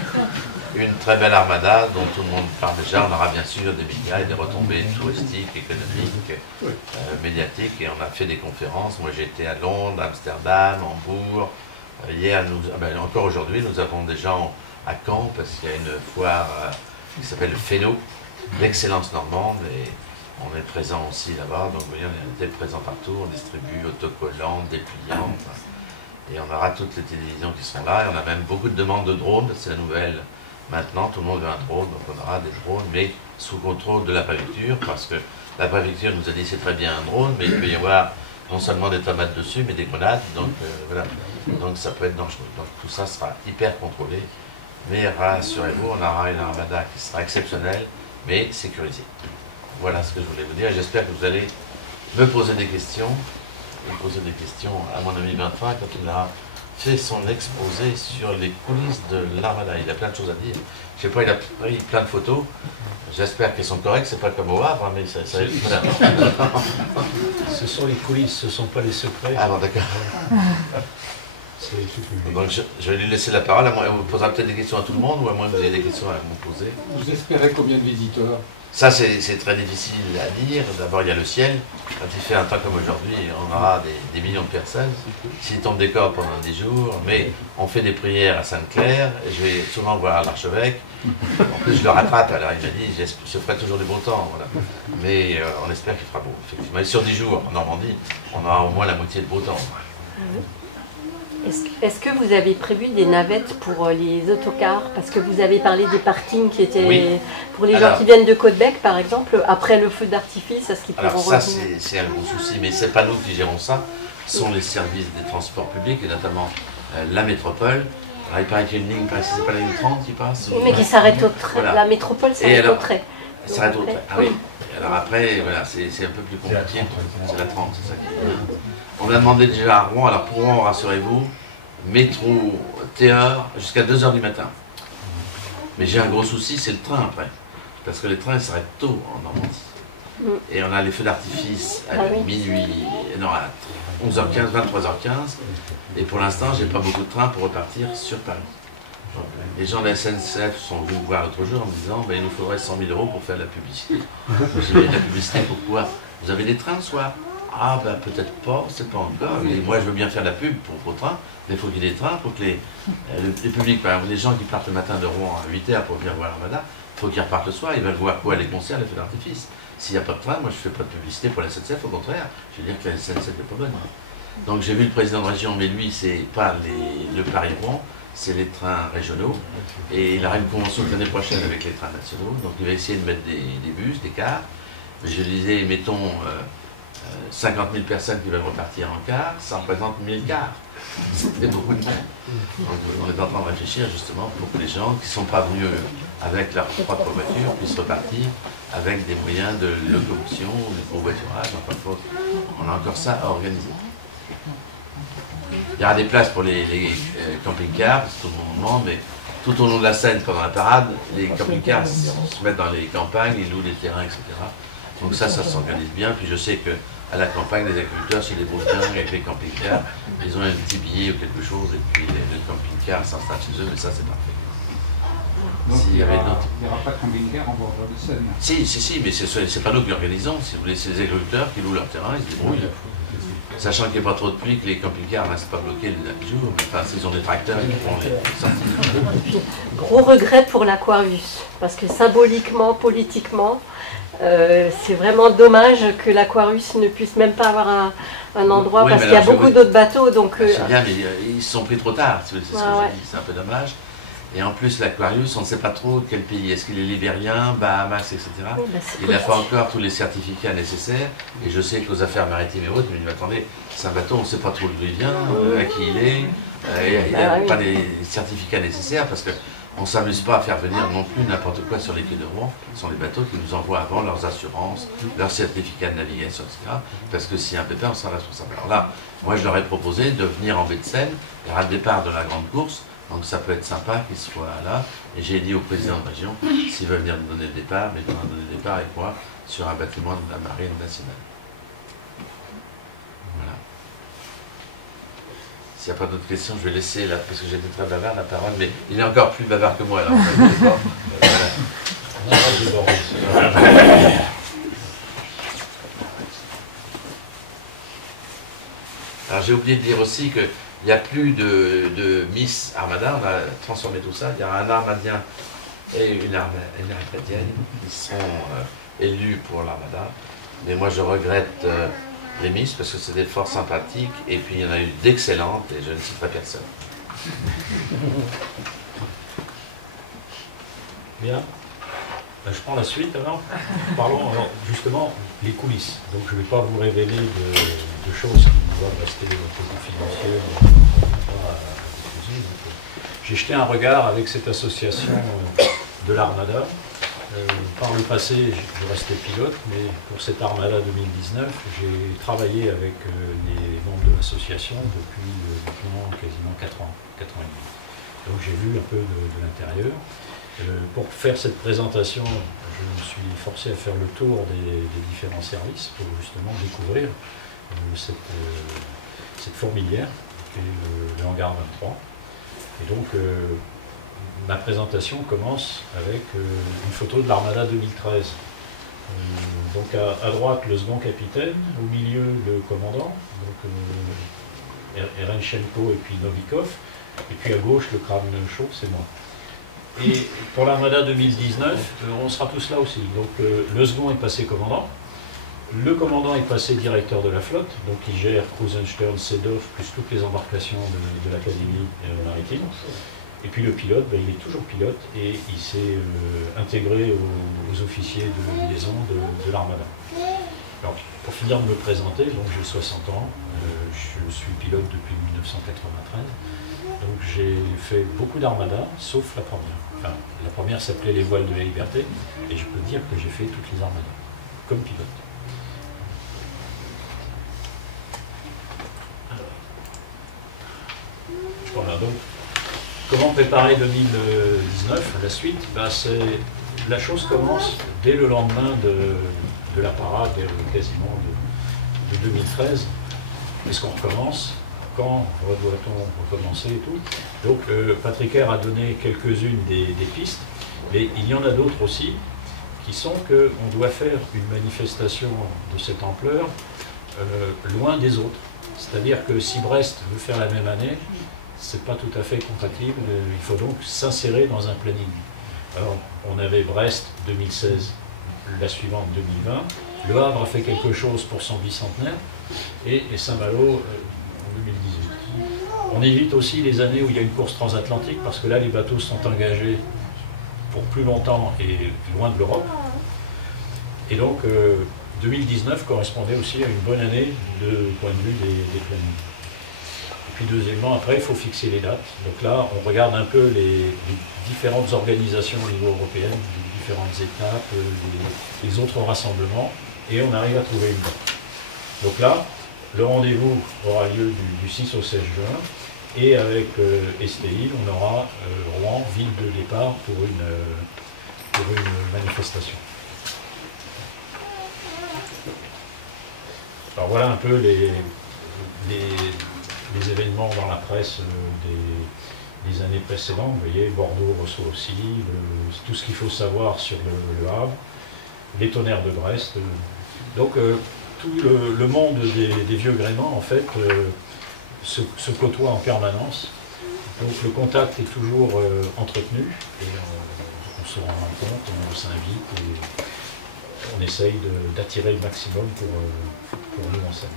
une très belle armada dont tout le monde parle déjà. On aura bien sûr des médias et des retombées touristiques, économiques, médiatiques, et on a fait des conférences. Moi j'ai été à Londres, Amsterdam, Hambourg. Hier, encore aujourd'hui, nous avons des gens à Caen parce qu'il y a une foire qui s'appelle le FENO, l'excellence normande, et on est présent aussi là-bas. Donc vous voyez, on est présent partout, on distribue autocollants, dépliants, et on aura toutes les télévisions qui seront là. Et on a même beaucoup de demandes de drones, c'est la nouvelle. Maintenant, tout le monde veut un drone, donc on aura des drones, mais sous contrôle de la préfecture, parce que la préfecture nous a dit c'est très bien un drone, mais il peut y avoir non seulement des tomates dessus, mais des grenades, donc voilà. Donc ça peut être dangereux. Donc tout ça sera hyper contrôlé, mais rassurez-vous, on aura une armada qui sera exceptionnelle, mais sécurisée. Voilà ce que je voulais vous dire, j'espère que vous allez me poser des questions, à mon ami Vincent quand il a fait son exposé sur les coulisses de l'armada. Il a plein de choses à dire. Je sais pas, il a pris plein de photos. J'espère qu'elles sont correctes, c'est pas comme au Havre, mais ça voilà. Ce sont les coulisses, ce ne sont pas les secrets. Ah bon, d'accord. Donc je vais lui laisser la parole. On vous posera peut-être des questions à tout le monde, ou à moins que vous ayez des questions à me poser. Vous espérez combien de visiteurs? Ça, c'est très difficile à dire. D'abord, il y a le ciel. Quand il fait un temps comme aujourd'hui, on aura des millions de personnes. S'il tombe des cordes pendant 10 jours, mais on fait des prières à Sainte-Claire. Je vais souvent voir l'archevêque. En plus, je le rattrape. Alors, il m'a dit, je ferai toujours du beau temps. Voilà. Mais on espère qu'il fera beau, effectivement. Et sur 10 jours, en Normandie, on aura au moins la moitié de beau temps. Est-ce que vous avez prévu des navettes pour les autocars? Parce que vous avez parlé des parkings qui étaient Oui. pour les gens qui viennent de Côte-Bec, par exemple, après le feu d'artifice, est-ce qu'ils pourront Alors ça, revenir? c'est un gros souci, mais c'est pas nous qui gérons ça. Ce sont les services des transports publics, et notamment la métropole. Alors, il paraît qu'il y a une ligne, c'est pas la ligne 30 qui passe Oui, mais qui s'arrête au trait. Voilà. La métropole s'arrête au trait. Ça s'arrête au trait. Ah oui. Alors après, voilà, c'est un peu plus compliqué. C'est la 30, c'est ça qui est bien. On a demandé déjà à Rouen, alors pour Rouen, rassurez-vous, métro, TER, jusqu'à 2h du matin. Mais j'ai un gros souci, c'est le train après. Parce que les trains s'arrêtent tôt en Normandie. Et on a les feux d'artifice à minuit, non, à 11h15, 23h15. Et pour l'instant, j'ai pas beaucoup de trains pour repartir sur Paris. Les gens de la SNCF sont venus me voir l'autre jour en me disant il nous faudrait 100 000 € pour faire de la publicité. J'ai dit, la publicité, pourquoi? Vous avez des trains le soir? Ah ben peut-être pas, c'est pas encore. Et moi je veux bien faire de la pub pour vos trains, mais il faut qu'il y ait des trains pour que les publics, par exemple les gens qui partent le matin de Rouen à 8h pour venir voir Armada, il faut qu'ils repartent le soir, ils veulent voir quoi? Les concerts, les feux d'artifice. S'il n'y a pas de train, moi je ne fais pas de publicité pour la SNCF, au contraire, je veux dire que la SNCF n'est pas bonne. Donc j'ai vu le président de région, mais lui c'est pas le Paris-Rouen, c'est les trains régionaux. Et il aura une convention l'année prochaine avec les trains nationaux, donc il va essayer de mettre des bus, des cars. Mais je disais, mettons 50 000 personnes qui veulent repartir en car, ça représente 1000 cars. C'est beaucoup de monde. Donc on est en train de réfléchir justement pour que les gens qui ne sont pas venus avec leur propre voiture puissent repartir avec des moyens de locomotion, de covoiturage. Enfin, on a encore ça à organiser. Il y aura des places pour les camping-cars, parce que tout le monde demande, mais tout au long de la Seine, pendant la parade, les camping-cars se mettent dans les campagnes, ils louent des terrains, etc. Donc ça s'organise bien. Puis je sais qu'à la campagne, les agriculteurs, chez les Beautins, avec les camping-cars, ils ont un petit billet ou quelque chose, et puis le camping-car s'installe chez eux, mais ça c'est parfait. Donc il n'y aura pas de camping-car en bordure de Seine. Si, mais c'est pas nous qui organisons, si vous voulez, c'est les agriculteurs qui louent leur terrain, ils se débrouillent. Sachant qu'il n'y a pas trop de pluie, que les camping-cars ne restent pas bloqués le jour, mais enfin, s'ils ont des tracteurs, ils pourront les sortir. Gros regret pour l'Aquarius, parce que symboliquement, politiquement, c'est vraiment dommage que l'Aquarius ne puisse même pas avoir un endroit, parce qu'il y a beaucoup d'autres bateaux. Donc, c'est bien, mais ils se sont pris trop tard, c'est ce que je dis, c'est un peu dommage. Et en plus, l'Aquarius, on ne sait pas trop quel pays. Est-ce qu'il est libérien, Bahamas, etc. Oui, il n'a pas encore tous les certificats nécessaires. Et je sais qu'aux affaires maritimes et autres, mais attendez, c'est un bateau, on ne sait pas trop d'où il vient, à qui il est. Il n'y a pas les certificats nécessaires parce qu'on ne s'amuse pas à faire venir non plus n'importe quoi sur les quais de Rouen. Ce sont les bateaux qui nous envoient avant leurs assurances, leurs certificats de navigation, etc. Parce que s'il y a un pépin, on sera responsable. Alors là, moi je leur ai proposé de venir en baie de Seine, il y aura le départ de la grande course. Donc ça peut être sympa qu'ils soient là. Et j'ai dit au président de région, s'il veut venir nous donner le départ, mais il va donner le départ avec moi sur un bâtiment de la Marine nationale. Voilà. S'il n'y a pas d'autres questions, je vais laisser, là, parce que j'étais très bavard, la parole, mais il est encore plus bavard que moi. Alors, alors j'ai oublié de dire aussi que il n'y a plus de Miss Armada, on a transformé tout ça. Il y a un Armadien et une Armadienne qui sont élus pour l'Armada. Mais moi je regrette les Miss parce que c'est des forces sympathiques et puis il y en a eu d'excellentes et je ne citerai personne. Bien. Ben, je prends la suite alors. Parlons alors justement les coulisses. Donc je ne vais pas vous révéler de choses qui doivent rester confidentielles. J'ai jeté un regard avec cette association de l'Armada. Par le passé, je restais pilote, mais pour cette Armada 2019, j'ai travaillé avec les membres de l'association depuis maintenant quasiment 4 ans et demi. Donc j'ai vu un peu de l'intérieur. Pour faire cette présentation, je me suis forcé à faire le tour des différents services pour justement découvrir cette fourmilière qui est le hangar 23. Et donc ma présentation commence avec une photo de l'Armada 2013. Donc à droite le second capitaine, au milieu le commandant, donc Erenchenko et puis Novikov, et puis à gauche le crâne chaud, c'est moi. Et pour l'Armada 2019, on sera tous là aussi. Donc le second est passé commandant, Le commandant est passé directeur de la flotte, donc il gère Krusenstern, Sedov, plus toutes les embarcations de l'Académie maritime. Et puis le pilote, il est toujours pilote et il s'est intégré aux officiers de liaison de l'Armada. Alors, pour finir de me présenter, donc j'ai 60 ans, je suis pilote depuis 1993. Donc j'ai fait beaucoup d'armadas, sauf la première. Enfin, la première s'appelait les voiles de la liberté, et je peux dire que j'ai fait toutes les armadas, comme pilote. Voilà, donc, comment préparer 2019, la suite? La chose commence dès le lendemain de la parade, quasiment de 2013. Est-ce qu'on recommence? Quand doit-on recommencer et tout? Donc Patrick Air a donné quelques-unes des pistes, mais il y en a d'autres aussi qui sont qu'on doit faire une manifestation de cette ampleur loin des autres. C'est-à-dire que si Brest veut faire la même année, c'est pas tout à fait compatible, il faut donc s'insérer dans un planning. Alors, on avait Brest 2016, la suivante 2020, Le Havre a fait quelque chose pour son bicentenaire, et Saint-Malo en 2018. On évite aussi les années où il y a une course transatlantique, parce que là, les bateaux sont engagés pour plus longtemps et loin de l'Europe. Et donc, 2019 correspondait aussi à une bonne année de point de vue des plannings. Et puis deuxièmement, après, il faut fixer les dates. Donc là, on regarde un peu les différentes organisations au niveau européen, les différentes étapes, les autres rassemblements, et on arrive à trouver une date. Donc là, le rendez-vous aura lieu du 6 au 16 juin, et avec STI, on aura Rouen, ville de départ, pour une manifestation. Alors voilà un peu les événements dans la presse des années précédentes. Vous voyez, Bordeaux reçoit aussi, tout ce qu'il faut savoir sur le Havre, les tonnerres de Brest. Donc tout le monde des vieux gréments, en fait, se côtoie en permanence. Donc le contact est toujours entretenu, et on se rend compte, on s'invite, et on essaye d'attirer le maximum pour nous en scène.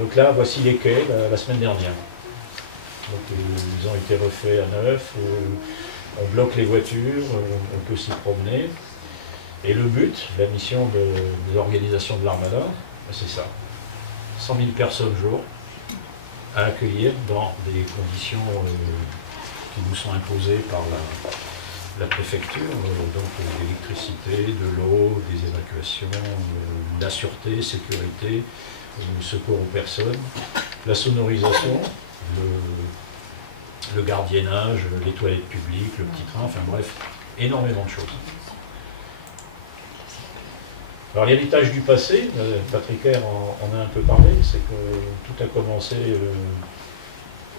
Donc là, voici les quais la semaine dernière. Donc, ils ont été refaits à neuf, on bloque les voitures, on peut s'y promener. Et le but, la mission des organisations de l'Armada, c'est ça. 100 000 personnes jour à accueillir dans des conditions qui nous sont imposées par la préfecture, donc l'électricité, de l'eau, des évacuations, la sûreté, sécurité, le secours aux personnes, la sonorisation, le gardiennage, les toilettes publiques, le petit train, enfin bref, énormément de choses. Alors l'héritage du passé, Patrick Air en a un peu parlé, c'est que tout a commencé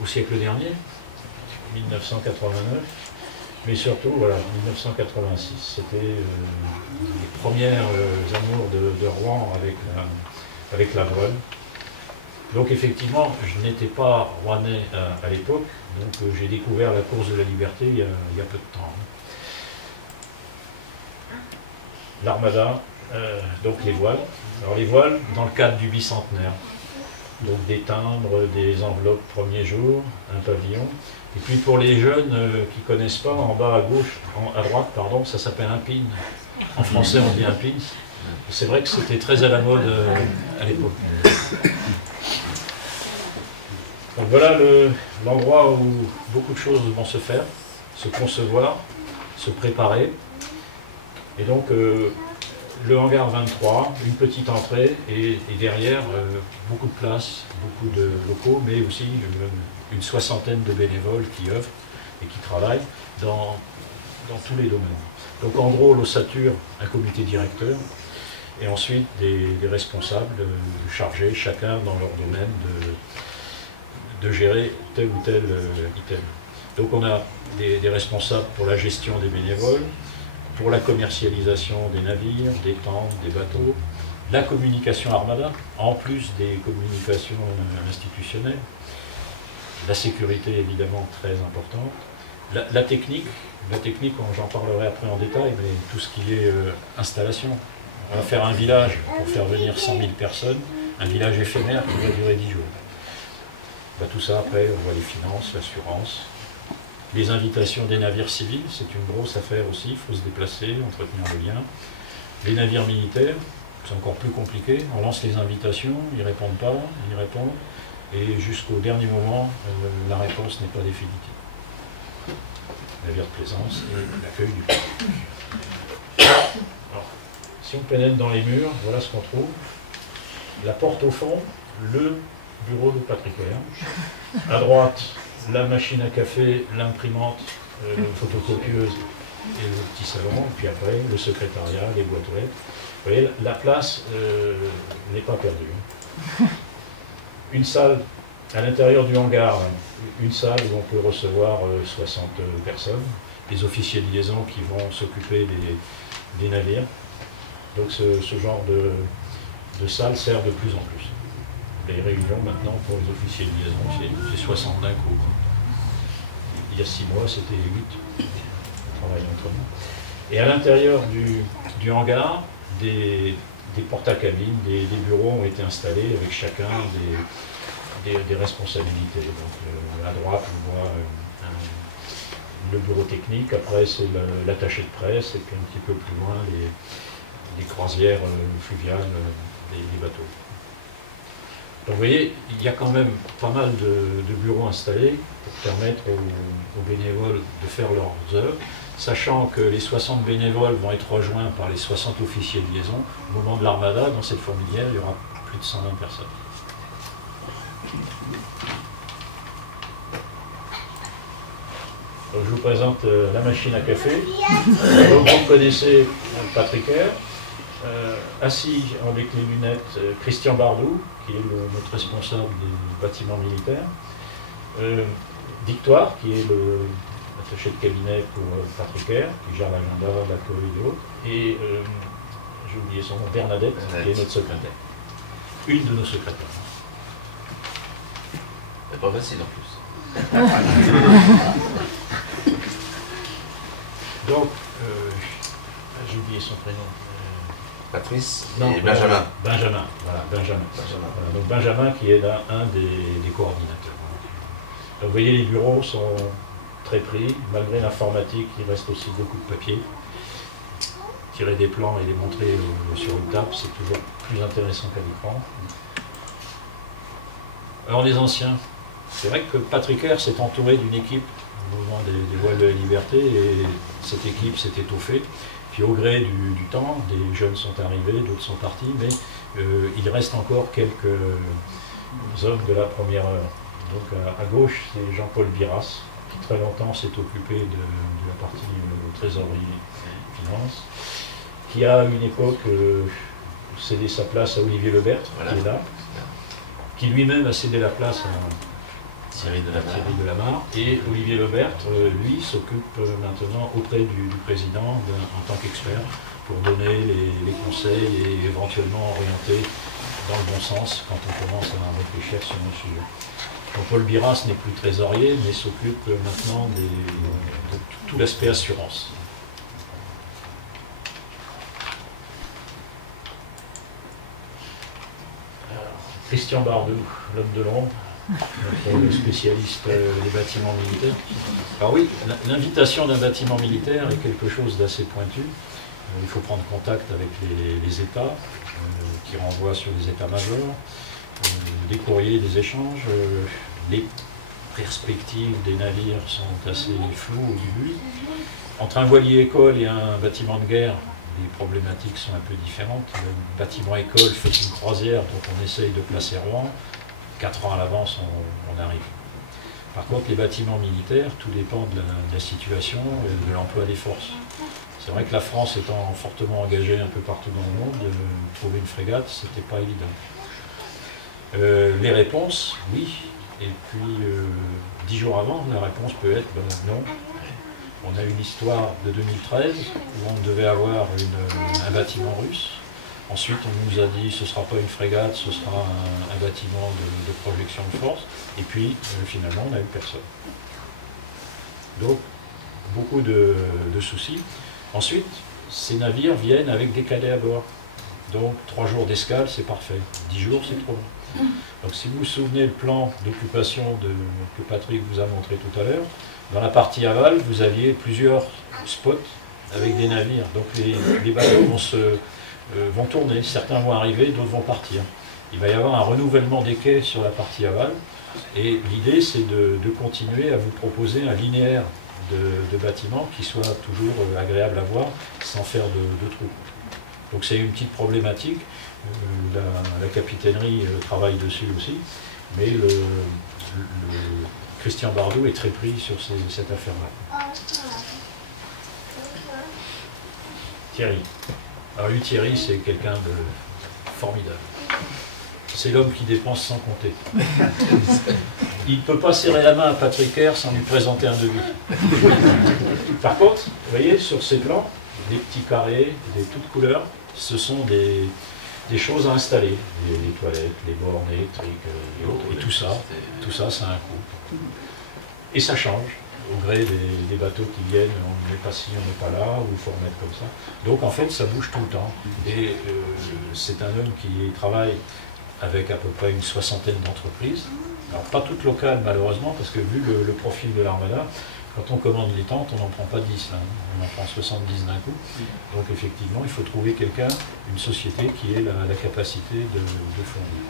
au siècle dernier, 1989, mais surtout, voilà, 1986, c'était les premières amours de Rouen avec la voile. Donc effectivement, je n'étais pas rouennais à l'époque, donc j'ai découvert la course de la liberté il y a peu de temps. L'Armada, donc les voiles. Alors les voiles, dans le cadre du bicentenaire, donc des timbres, des enveloppes premier jour, un pavillon. Et puis pour les jeunes qui ne connaissent pas, en bas à gauche, à droite, pardon, ça s'appelle un pin. En français, on dit un pin. C'est vrai que c'était très à la mode à l'époque. Donc voilà l'endroit où beaucoup de choses vont se faire, se concevoir, se préparer. Et donc le hangar 23, une petite entrée et derrière beaucoup de places, beaucoup de locaux, mais aussi une soixantaine de bénévoles qui œuvrent et qui travaillent dans tous les domaines. Donc en gros, l'ossature, un comité directeur, et ensuite des responsables chargés, chacun dans leur domaine, de gérer tel ou tel item. Donc on a des responsables pour la gestion des bénévoles, pour la commercialisation des navires, des tentes, des bateaux, la communication Armada, en plus des communications institutionnelles, la sécurité évidemment très importante, la technique, j'en parlerai après en détail, mais tout ce qui est installation, on va faire un village pour faire venir 100 000 personnes, un village éphémère qui va durer 10 jours. Bah, tout ça, après, on voit les finances, l'assurance, les invitations des navires civils, c'est une grosse affaire aussi, il faut se déplacer, entretenir le lien. Les navires militaires, c'est encore plus compliqué, on lance les invitations, ils ne répondent pas, ils répondent, et jusqu'au dernier moment, la réponse n'est pas définitive. Navire de plaisance et l'accueil du port. Alors, si on pénètre dans les murs, voilà ce qu'on trouve. La porte au fond, le bureau de Patricaire. À droite, la machine à café, l'imprimante, photocopieuse et le petit salon. Et puis après, le secrétariat, les boîtes aux lettres. Vous voyez, la place n'est pas perdue. Une salle à l'intérieur du hangar, une salle où on peut recevoir 60 personnes, les officiers de liaison qui vont s'occuper des navires. Donc ce genre de salle sert de plus en plus. Les réunions maintenant pour les officiers de liaison, c'est 60 d'un coup. Il y a 6 mois, c'était 8. On travaille entre nous. Et à l'intérieur du hangar, des porte-à-cabines, des bureaux ont été installés avec chacun des responsabilités. Donc à droite, on voit le bureau technique, après c'est l'attaché de presse, et puis un petit peu plus loin, les croisières fluviales des bateaux. Donc vous voyez, il y a quand même pas mal de bureaux installés pour permettre aux bénévoles de faire leurs œuvres, sachant que les 60 bénévoles vont être rejoints par les 60 officiers de liaison. Au moment de l'armada, dans cette fourmilière, il y aura plus de 120 personnes. Donc, je vous présente la machine à café. Donc, vous connaissez Patricaire. Assis avec les lunettes, Christian Bardou, qui est notre responsable des bâtiments militaires. Victoire, qui est l'attaché de cabinet pour Patricaire, qui gère l'agenda, l'accueil et autres. Et j'ai oublié son nom, Bernadette, qui est notre secrétaire. Une de nos secrétaires. C'est pas facile en plus. Donc, j'ai oublié son prénom. Patrice Non, et Benjamin. Benjamin, voilà, Benjamin. Voilà, donc Benjamin qui est là, un des coordinateurs. Donc vous voyez, les bureaux sont très pris, malgré l'informatique, il reste aussi beaucoup de papier. Tirer des plans et les montrer sur une table, c'est toujours plus intéressant qu'à l'écran. Alors les anciens, c'est vrai que Patricaire s'est entouré d'une équipe au moment des voiles de la liberté, et cette équipe s'est étoffée. Puis au gré du temps, des jeunes sont arrivés, d'autres sont partis, mais il reste encore quelques hommes de la première heure. Donc à gauche, c'est Jean-Paul Biras, qui très longtemps s'est occupé de la partie trésorerie finance, qui a à une époque cédé sa place à Olivier Lebert, voilà, qui est là, qui lui-même a cédé la place à Thierry Delamare, et Olivier Lebert, lui, s'occupe maintenant auprès du président en tant qu'expert pour donner les conseils et éventuellement orienter dans le bon sens quand on commence à réfléchir sur nos sujets. Jean-Paul Biras n'est plus trésorier, mais s'occupe maintenant de tout l'aspect assurance. Alors, Christian Bardou, l'homme de l'ombre, notre spécialiste des bâtiments militaires. Alors oui, l'invitation d'un bâtiment militaire est quelque chose d'assez pointu. Il faut prendre contact avec les États, qui renvoient sur les états-majors, des courriers, des échanges. Les perspectives des navires sont assez floues au début. Entre un voilier-école et un bâtiment de guerre, les problématiques sont un peu différentes. Le bâtiment-école fait une croisière, donc on essaye de placer Rouen. 4 ans à l'avance, on arrive. Par contre, les bâtiments militaires, tout dépend de la situation et de l'emploi des forces. C'est vrai que la France étant fortement engagée un peu partout dans le monde, trouver une frégate, c'était pas évident. Les réponses, oui. Et puis, 10 jours avant, la réponse peut être non. On a une histoire de 2013 où on devait avoir un bâtiment russe. Ensuite, on nous a dit ce ne sera pas une frégate, ce sera un bâtiment de projection de force. Et puis, finalement, on n'a eu personne. Donc, beaucoup de soucis. Ensuite, ces navires viennent avec des cadets à bord. donc 3 jours d'escale, c'est parfait. 10 jours, c'est trop long. Donc si vous vous souvenez le plan d'occupation que Patrick vous a montré tout à l'heure, dans la partie aval, vous aviez plusieurs spots avec des navires. Donc les bateaux vont tourner, certains vont arriver, d'autres vont partir. Il va y avoir un renouvellement des quais sur la partie aval, et l'idée c'est de continuer à vous proposer un linéaire de bâtiments qui soit toujours agréable à voir, sans faire de trous. Donc c'est une petite problématique, la capitainerie travaille dessus aussi, mais Christian Bardot est très pris sur cette affaire-là. Thierry. Alors lui, Thierry, c'est quelqu'un de formidable. C'est l'homme qui dépense sans compter. Il ne peut pas serrer la main à Patrick Herr sans lui présenter un devis. Par contre, vous voyez, sur ces plans, des petits carrés, des toutes couleurs, ce sont des choses à installer. Les toilettes, les bornes électriques et autres. Et tout ça, ça a un coût. Et ça change. Au gré des bateaux qui viennent, on n'est pas ci, on n'est pas là, ou il faut remettre comme ça. Donc en fait, ça bouge tout le temps. Et c'est un homme qui travaille avec à peu près une 60aine d'entreprises. Alors pas toutes locales malheureusement, parce que vu le profil de l'Armada, quand on commande les tentes, on n'en prend pas 10, hein. On en prend 70 d'un coup. Donc effectivement, il faut trouver quelqu'un, une société qui ait la capacité de fournir.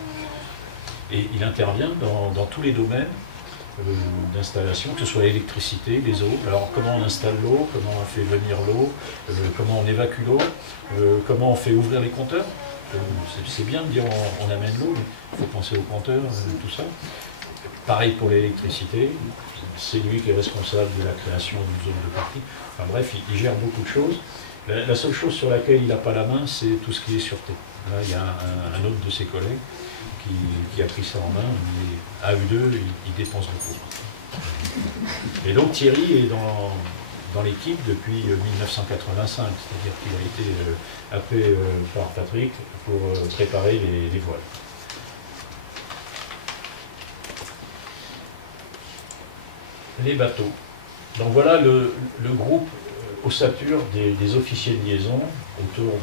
Et il intervient dans tous les domaines d'installation, que ce soit l'électricité, les eaux. Alors comment on installe l'eau, comment on fait venir l'eau, comment on évacue l'eau, comment on fait ouvrir les compteurs. C'est bien de dire on amène l'eau, mais il faut penser aux compteurs, tout ça. Pareil pour l'électricité, c'est lui qui est responsable de la création d'une zone de partie. Enfin bref, il gère beaucoup de choses. La seule chose sur laquelle il n'a pas la main, c'est tout ce qui est sûreté. Là, il y a un autre de ses collègues qui a pris ça en main, mais à eux deux, il dépense beaucoup. Et donc Thierry est dans l'équipe depuis 1985, c'est-à-dire qu'il a été appelé par Patrick pour préparer les voiles. Les bateaux. Donc voilà le groupe ossature des officiers de liaison autour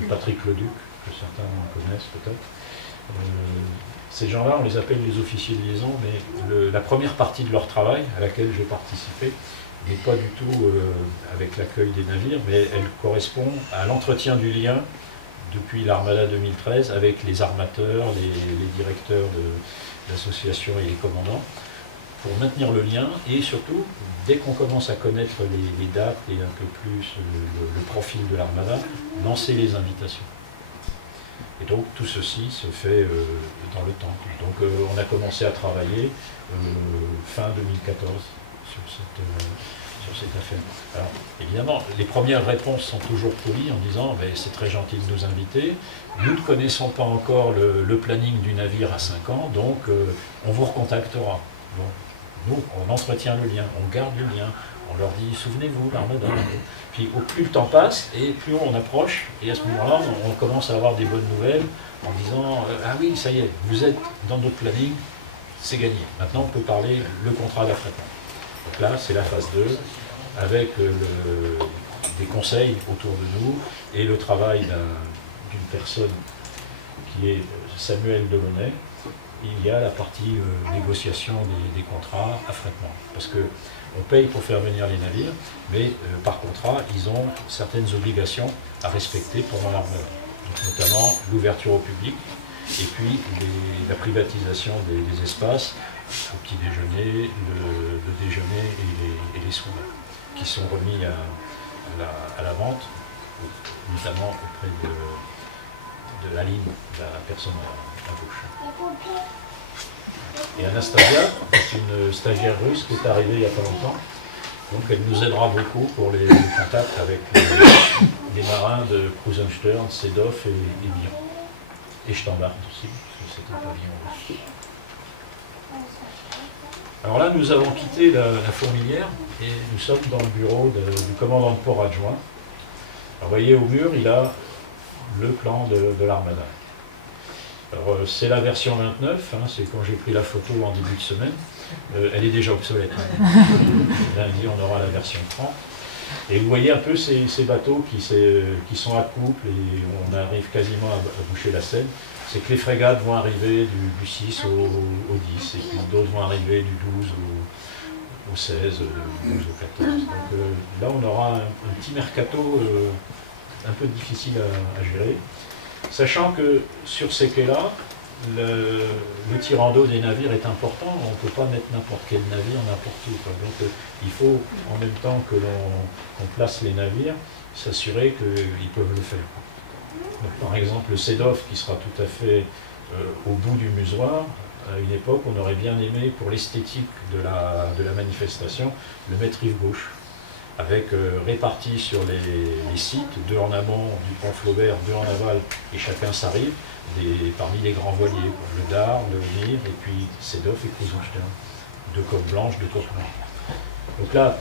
de Patrick Leduc, que certains connaissent peut-être. Ces gens-là, on les appelle les officiers de liaison, mais la première partie de leur travail, à laquelle j'ai participé, n'est pas du tout avec l'accueil des navires, mais elle correspond à l'entretien du lien depuis l'Armada 2013 avec les armateurs, les directeurs de l'association et les commandants, pour maintenir le lien et surtout, dès qu'on commence à connaître les dates et un peu plus le profil de l'Armada, lancer les invitations. Et donc tout ceci se fait dans le temps. Donc on a commencé à travailler fin 2014 sur cette affaire. Alors évidemment, les premières réponses sont toujours polies en disant c'est très gentil de nous inviter, nous ne connaissons pas encore le planning du navire à 5 ans, donc on vous recontactera. Bon. Nous, on entretient le lien, on garde le lien, on leur dit, souvenez-vous, l'Armada. Puis au plus le temps passe, et plus on approche, et à ce moment-là, on commence à avoir des bonnes nouvelles, en disant, ah oui, ça y est, vous êtes dans notre planning, c'est gagné. Maintenant, on peut parler le contrat d'affrètement. Donc là, c'est la phase 2, avec des conseils autour de nous, et le travail d'une personne qui est Samuel Delaunay. Il y a la partie négociation des contrats, affrètement. Parce qu'on paye pour faire venir les navires, mais par contrat, ils ont certaines obligations à respecter pendant l'Armada. Notamment l'ouverture au public, et puis la privatisation des espaces, au petit déjeuner, le déjeuner et les soins, qui sont remis à la vente, notamment auprès de la ligne, de la personne à gauche. Et Anastasia, c'est une stagiaire russe qui est arrivée il n'y a pas longtemps. Donc elle nous aidera beaucoup pour les contacts avec les marins de Krusenstern, Sedov et Bion. Et Standard aussi, parce que c'est un pavillon russe. Alors là, nous avons quitté la fourmilière et nous sommes dans le bureau du commandant de port adjoint. Alors, vous voyez, au mur, il a le plan de l'Armada. Alors c'est la version 29, hein, c'est quand j'ai pris la photo en début de semaine. Elle est déjà obsolète. Hein. Lundi, on aura la version 30. Et vous voyez un peu ces bateaux qui sont à couple et on arrive quasiment à boucher la Seine. C'est que les frégates vont arriver du 6 au 10 et puis d'autres vont arriver du 12 au 16, du 12 au 14. Donc là on aura un petit mercato un peu difficile à gérer. Sachant que sur ces quais-là, le tirant d'eau des navires est important, on ne peut pas mettre n'importe quel navire n'importe où. Donc il faut, en même temps que qu'on place les navires, s'assurer qu'ils peuvent le faire. Donc, par exemple, le CEDOF, qui sera tout à fait au bout du musoir, à une époque, on aurait bien aimé, pour l'esthétique de la manifestation, le mettre rive gauche, avec répartis sur les sites, 2 en amont du pont Flaubert, 2 en aval, et chacun sa rive, parmi les grands voiliers, le Dard, le Venir, et puis CEDOF et Krusenstern, 2 coques blanches, 2 coques noires. Donc là,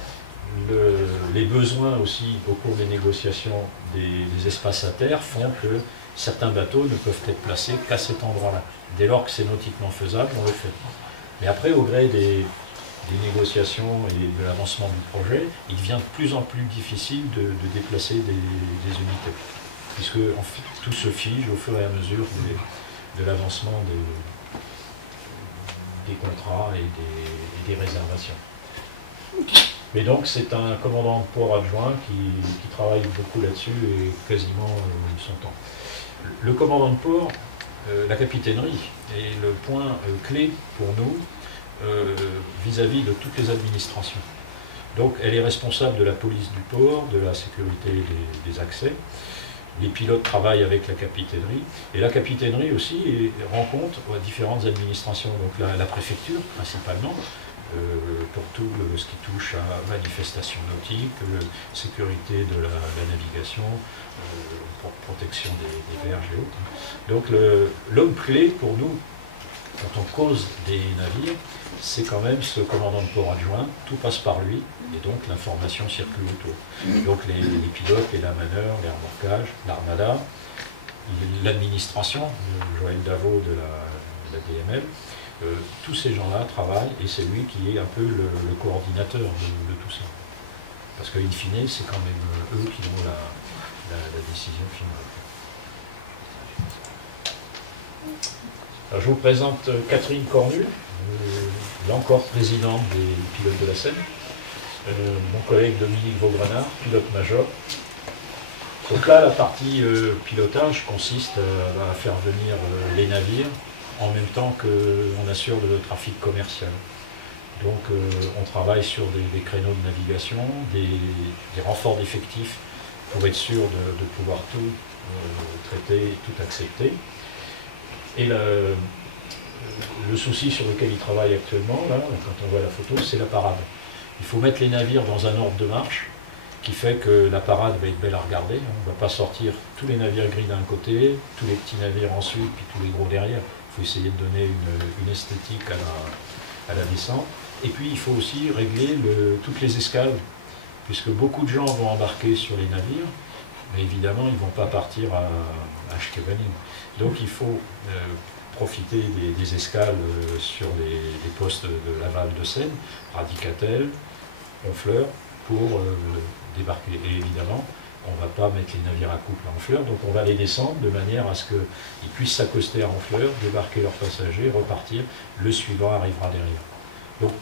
les besoins aussi au cours des négociations des espaces à terre font que certains bateaux ne peuvent être placés qu'à cet endroit-là. Dès lors que c'est nautiquement faisable, on le fait. Mais après, au gré des négociations et de l'avancement du projet, il devient de plus en plus difficile de déplacer des unités, puisque en fait, tout se fige au fur et à mesure de l'avancement des contrats et des réservations. Mais donc c'est un commandant de port adjoint qui travaille beaucoup là-dessus et quasiment son temps. Le commandant de port, la capitainerie, est le point clé pour nous vis-à-vis de toutes les administrations. Donc elle est responsable de la police du port, de la sécurité des accès. Les pilotes travaillent avec la capitainerie, et la capitainerie aussi rencontre différentes administrations, donc la préfecture principalement, pour tout ce qui touche à manifestation nautique, sécurité de la navigation, protection des berges et autres. Donc l'homme clé pour nous, quand on cause des navires, c'est quand même ce commandant de port adjoint, tout passe par lui, et donc l'information circule autour. Donc les pilotes, les lamaneurs, les remorquages, l'armada, l'administration, Joël Davot de la DML, tous ces gens-là travaillent, et c'est lui qui est un peu le coordinateur de tout ça. Parce qu'in fine, c'est quand même eux qui ont la décision finale. Alors, je vous présente Catherine Cornu, là encore présidente des pilotes de la Seine, mon collègue Dominique Vaugrenard, pilote-major. Donc là, la partie pilotage consiste à faire venir les navires en même temps qu'on assure le trafic commercial. Donc on travaille sur des créneaux de navigation, des renforts d'effectifs pour être sûr de pouvoir tout traiter, tout accepter. Et le souci sur lequel il travaille actuellement, là, quand on voit la photo, c'est la parade. Il faut mettre les navires dans un ordre de marche qui fait que la parade va être belle à regarder. On ne va pas sortir tous les navires gris d'un côté, tous les petits navires ensuite, puis tous les gros derrière. Il faut essayer de donner une esthétique à la descente. Et puis il faut aussi régler toutes les escales, puisque beaucoup de gens vont embarquer sur les navires, mais évidemment ils ne vont pas partir à Scheveningen. Donc il faut profiter des escales sur les postes de l'aval de Seine, Radicatel, Honfleur, pour débarquer. Et évidemment, on ne va pas mettre les navires à couple à Honfleur, donc on va les descendre de manière à ce qu'ils puissent s'accoster à Honfleur, débarquer leurs passagers, repartir, le suivant arrivera derrière. Donc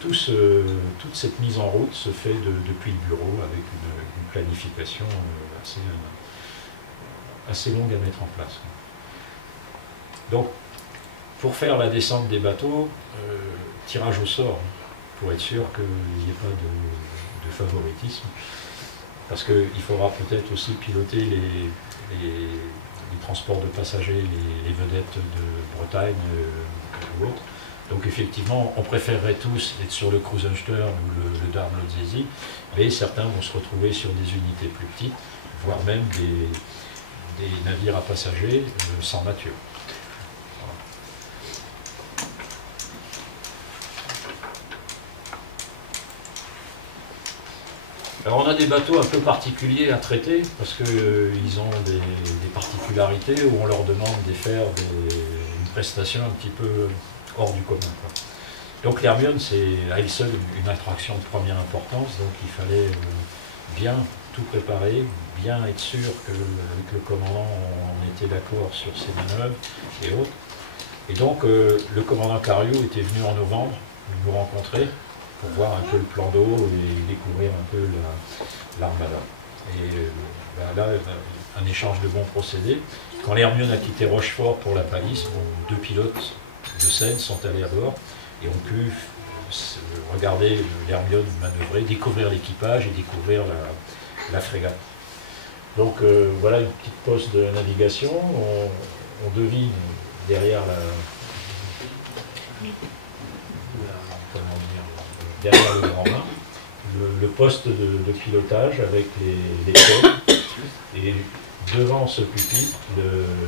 toute cette mise en route se fait depuis le bureau avec une planification assez longue à mettre en place. Donc, pour faire la descente des bateaux, tirage au sort, pour être sûr qu'il n'y ait pas de favoritisme, parce qu'il faudra peut-être aussi piloter les transports de passagers, les vedettes de Bretagne ou autres. Donc effectivement, on préférerait tous être sur le Krusenstern ou le Darm-Lotziesi, mais certains vont se retrouver sur des unités plus petites, voire même des navires à passagers sans mâture. Alors on a des bateaux un peu particuliers à traiter parce qu'ils ont des particularités où on leur demande de faire une prestation un petit peu hors du commun, quoi. Donc l'Hermione, c'est à elle seule une attraction de première importance, donc il fallait bien tout préparer, bien être sûr qu'avec le commandant, on était d'accord sur ses manœuvres et autres. Et donc le commandant Cariou était venu en novembre nous rencontrer pour voir un peu le plan d'eau et découvrir un peu l'armada. Et là, un échange de bons procédés. Quand l'Hermione a quitté Rochefort pour la Palisse, deux pilotes de Seine sont allés à bord et ont pu regarder l'Hermione manœuvrer, découvrir l'équipage et découvrir la frégate. Donc voilà une petite poste de navigation. On devine derrière derrière le grand mât, le poste de pilotage avec les coques, et devant ce pupitre,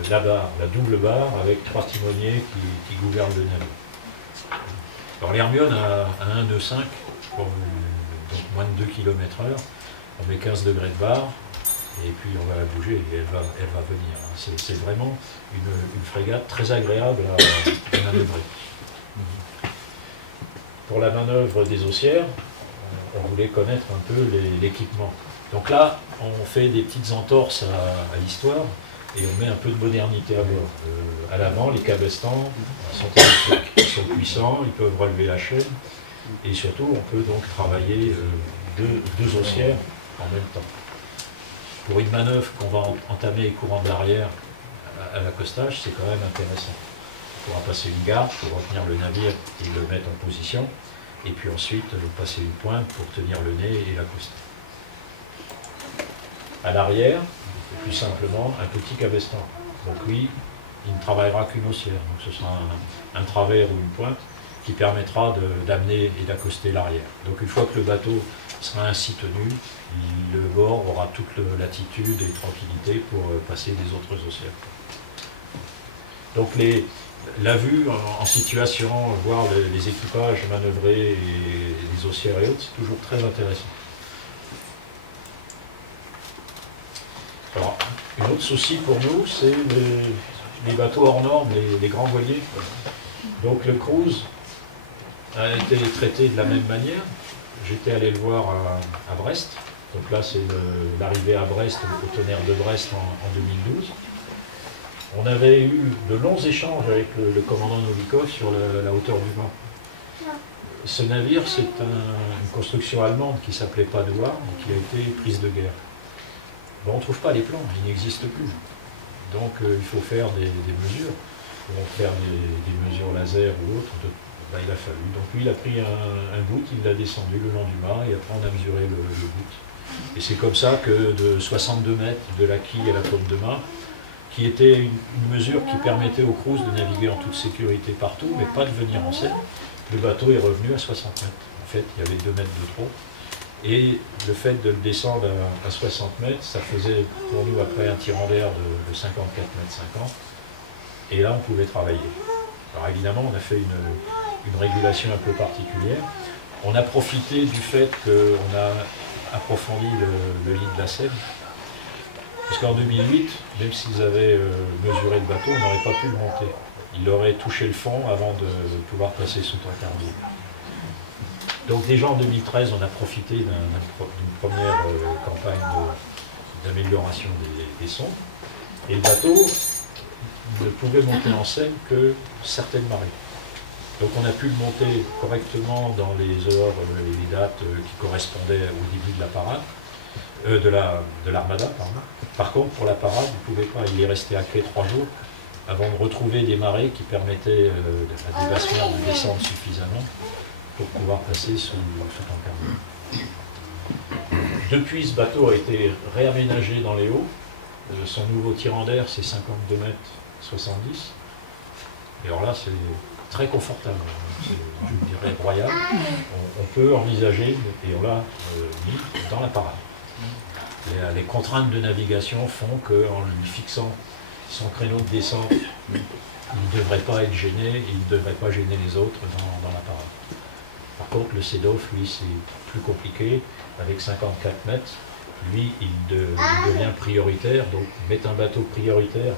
la barre, la double barre avec 3 timoniers qui gouvernent le navire. Alors l'Hermione a un nœud 5, donc moins de 2 km/h, on met 15 degrés de barre, et puis on va la bouger et elle va venir. C'est vraiment une frégate très agréable à manœuvrer. Pour la manœuvre des haussières, on voulait connaître un peu l'équipement. Donc là, on fait des petites entorses à l'histoire et on met un peu de modernité à bord. À l'avant, les cabestans sont électriques, ils sont puissants, ils peuvent relever la chaîne et surtout, on peut donc travailler deux haussières en même temps. Pour une manœuvre qu'on va entamer courant de l'arrière à l'accostage, c'est quand même intéressant. On pourra passer une garde pour retenir le navire et le mettre en position, et puis ensuite passer une pointe pour tenir le nez et l'accoster. À l'arrière, plus simplement, un petit cabestan. Donc lui, il ne travaillera qu'une haussière, donc ce sera un travers ou une pointe qui permettra d'amener et d'accoster l'arrière. Donc une fois que le bateau sera ainsi tenu, le bord aura toute latitude et tranquillité pour passer des autres haussières. Donc la vue en situation, voir les équipages manœuvrer et les haussières et autres, c'est toujours très intéressant. Alors, un autre souci pour nous, c'est les bateaux hors normes, les grands voiliers. Donc le cruise a été traité de la même manière. J'étais allé le voir à Brest. Donc là, c'est l'arrivée à Brest, au tonnerre de Brest en 2012. On avait eu de longs échanges avec le commandant Novikov sur la hauteur du vent. Ce navire, c'est une construction allemande qui s'appelait Padua, qui a été prise de guerre. Bon, on ne trouve pas les plans, ils n'existent plus. Donc il faut faire des mesures. Ils vont faire des mesures laser ou autres. Il a fallu. Donc lui, il a pris un bout, il l'a descendu le long du mât, et après on a mesuré le bout. Et c'est comme ça que de 62 mètres de la quille à la pointe de mât, qui était une mesure qui permettait au cruise de naviguer en toute sécurité partout, mais pas de venir en selle, le bateau est revenu à 60 mètres. En fait, il y avait 2 mètres de trop. Et le fait de le descendre à 60 mètres, ça faisait pour nous après un tirant d'air de 54 mètres 50. Et là, on pouvait travailler. Alors évidemment, on a fait une régulation un peu particulière. On a profité du fait qu'on a approfondi le lit de la Seine. Parce qu'en 2008, même s'ils avaient mesuré le bateau, on n'aurait pas pu le monter. Il aurait touché le fond avant de pouvoir passer sous Tancarville. Donc déjà en 2013, on a profité d'une première campagne d'amélioration des sondes. Et le bateau ne pouvait monter en Seine que certaines marées. Donc on a pu le monter correctement dans les heures et les dates qui correspondaient au début de la parade, de l'armada, pardon. Par contre, pour la parade, vous ne pouvez pas, il est resté à quai 3 jours avant de retrouver des marées qui permettaient à des basses mers de descendre suffisamment pour pouvoir passer sous Tancarville. Depuis, ce bateau a été réaménagé dans les hauts. Son nouveau tirant d'air, c'est 52 mètres 70. Et alors là, c'est très confortable. C'est, je dirais, royal. On peut envisager, et on l'a mis dans la parade. Les contraintes de navigation font qu'en lui fixant son créneau de descente, il ne devrait pas être gêné, et il ne devrait pas gêner les autres dans la parade. Par contre, le CEDOF, lui, c'est plus compliqué. Avec 54 mètres, lui, il devient prioritaire. Donc, mettre un bateau prioritaire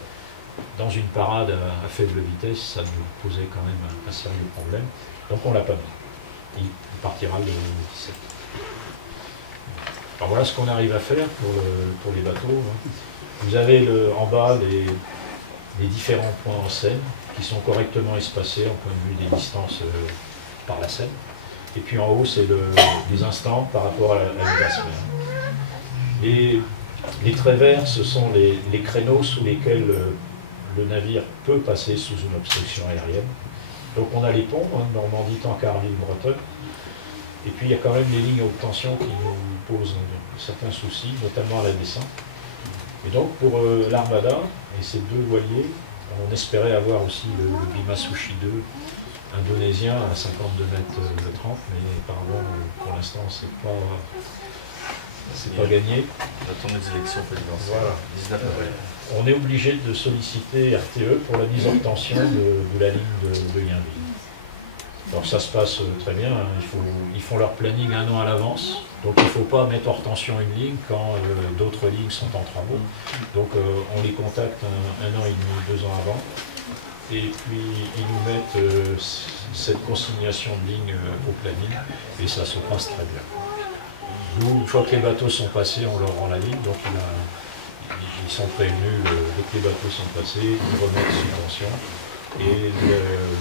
dans une parade à faible vitesse, ça nous posait quand même un sérieux problème. Donc on ne l'a pas mis. Il partira le 17. Alors voilà ce qu'on arrive à faire pour les bateaux. Vous avez en bas les différents points en Seine qui sont correctement espacés en point de vue des distances par la Seine. Et puis en haut, c'est les instants par rapport à la basse mer. Et les traits verts, ce sont les créneaux sous lesquels le navire peut passer sous une obstruction aérienne. Donc on a les ponts, Normandie, Tankard, Bretagne. Et puis il y a quand même les lignes à haute tension qui nous posent certains soucis, notamment à la descente. Et donc pour l'Armada et ces deux voiliers, on espérait avoir aussi le Bimasushi 2 indonésien à 52 mètres de 30, mais apparemment pour l'instant c'est pas gagné. J'attends les élections présidentielles. Voilà. 19 avril. On est obligé de solliciter RTE pour la mise en tension de la ligne de Yinville. Alors ça se passe très bien, hein. Ils font leur planning un an à l'avance, donc il ne faut pas mettre hors tension une ligne quand d'autres lignes sont en travaux. Donc on les contacte un an et demi, 2 ans avant, et puis ils nous mettent cette consignation de ligne au planning, et ça se passe très bien. Nous, une fois que les bateaux sont passés, on leur rend la ligne, donc ils sont prévenus, dès que les bateaux sont passés, ils remettent sous tension, et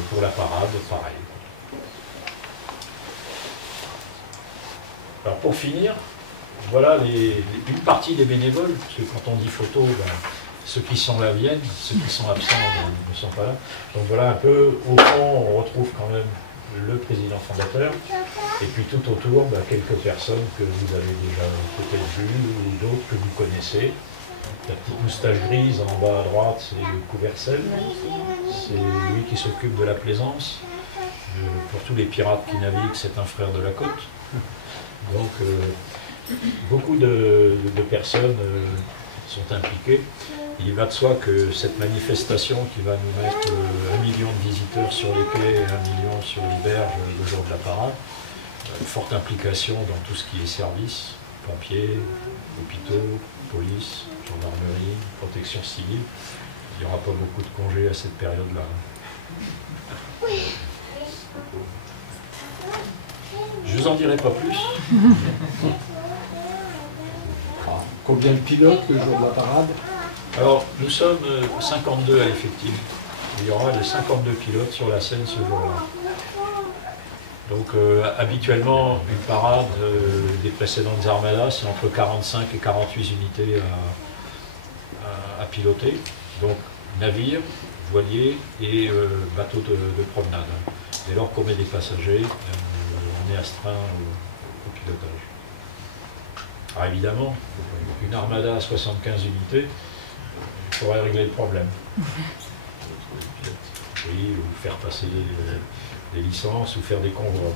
pour la parade, pareil. Alors pour finir, voilà une partie des bénévoles, parce que quand on dit photo, ben, ceux qui sont là viennent, ceux qui sont absents ne sont pas là. Donc voilà un peu, au fond, on retrouve quand même le président fondateur, et puis tout autour, ben, quelques personnes que vous avez déjà peut-être vues, ou d'autres que vous connaissez. La petite moustache grise en bas à droite, c'est le Couvercel, c'est lui qui s'occupe de la plaisance. Pour tous les pirates qui naviguent, c'est un frère de la côte. Donc beaucoup de personnes sont impliquées. Il va de soi que cette manifestation qui va nous mettre 1 million de visiteurs sur les quais et 1 million sur les berges le jour de la parade, forte implication dans tout ce qui est service, pompiers, hôpitaux, police, gendarmerie, protection civile. Il n'y aura pas beaucoup de congés à cette période-là. Je vous en dirai pas plus. Combien de pilotes le jour de la parade? Alors, nous sommes 52 à l'effectif. Il y aura les 52 pilotes sur la Seine ce jour-là. Donc, habituellement, une parade des précédentes armadas, c'est entre 45 et 48 unités à piloter. Donc, navire, voilier et bateau de promenade. Dès lors qu'on met des passagers, on est astreint au pilotage. Alors évidemment, une armada à 75 unités, il faudrait régler le problème. Oui, ou faire passer des licences, ou faire des convois.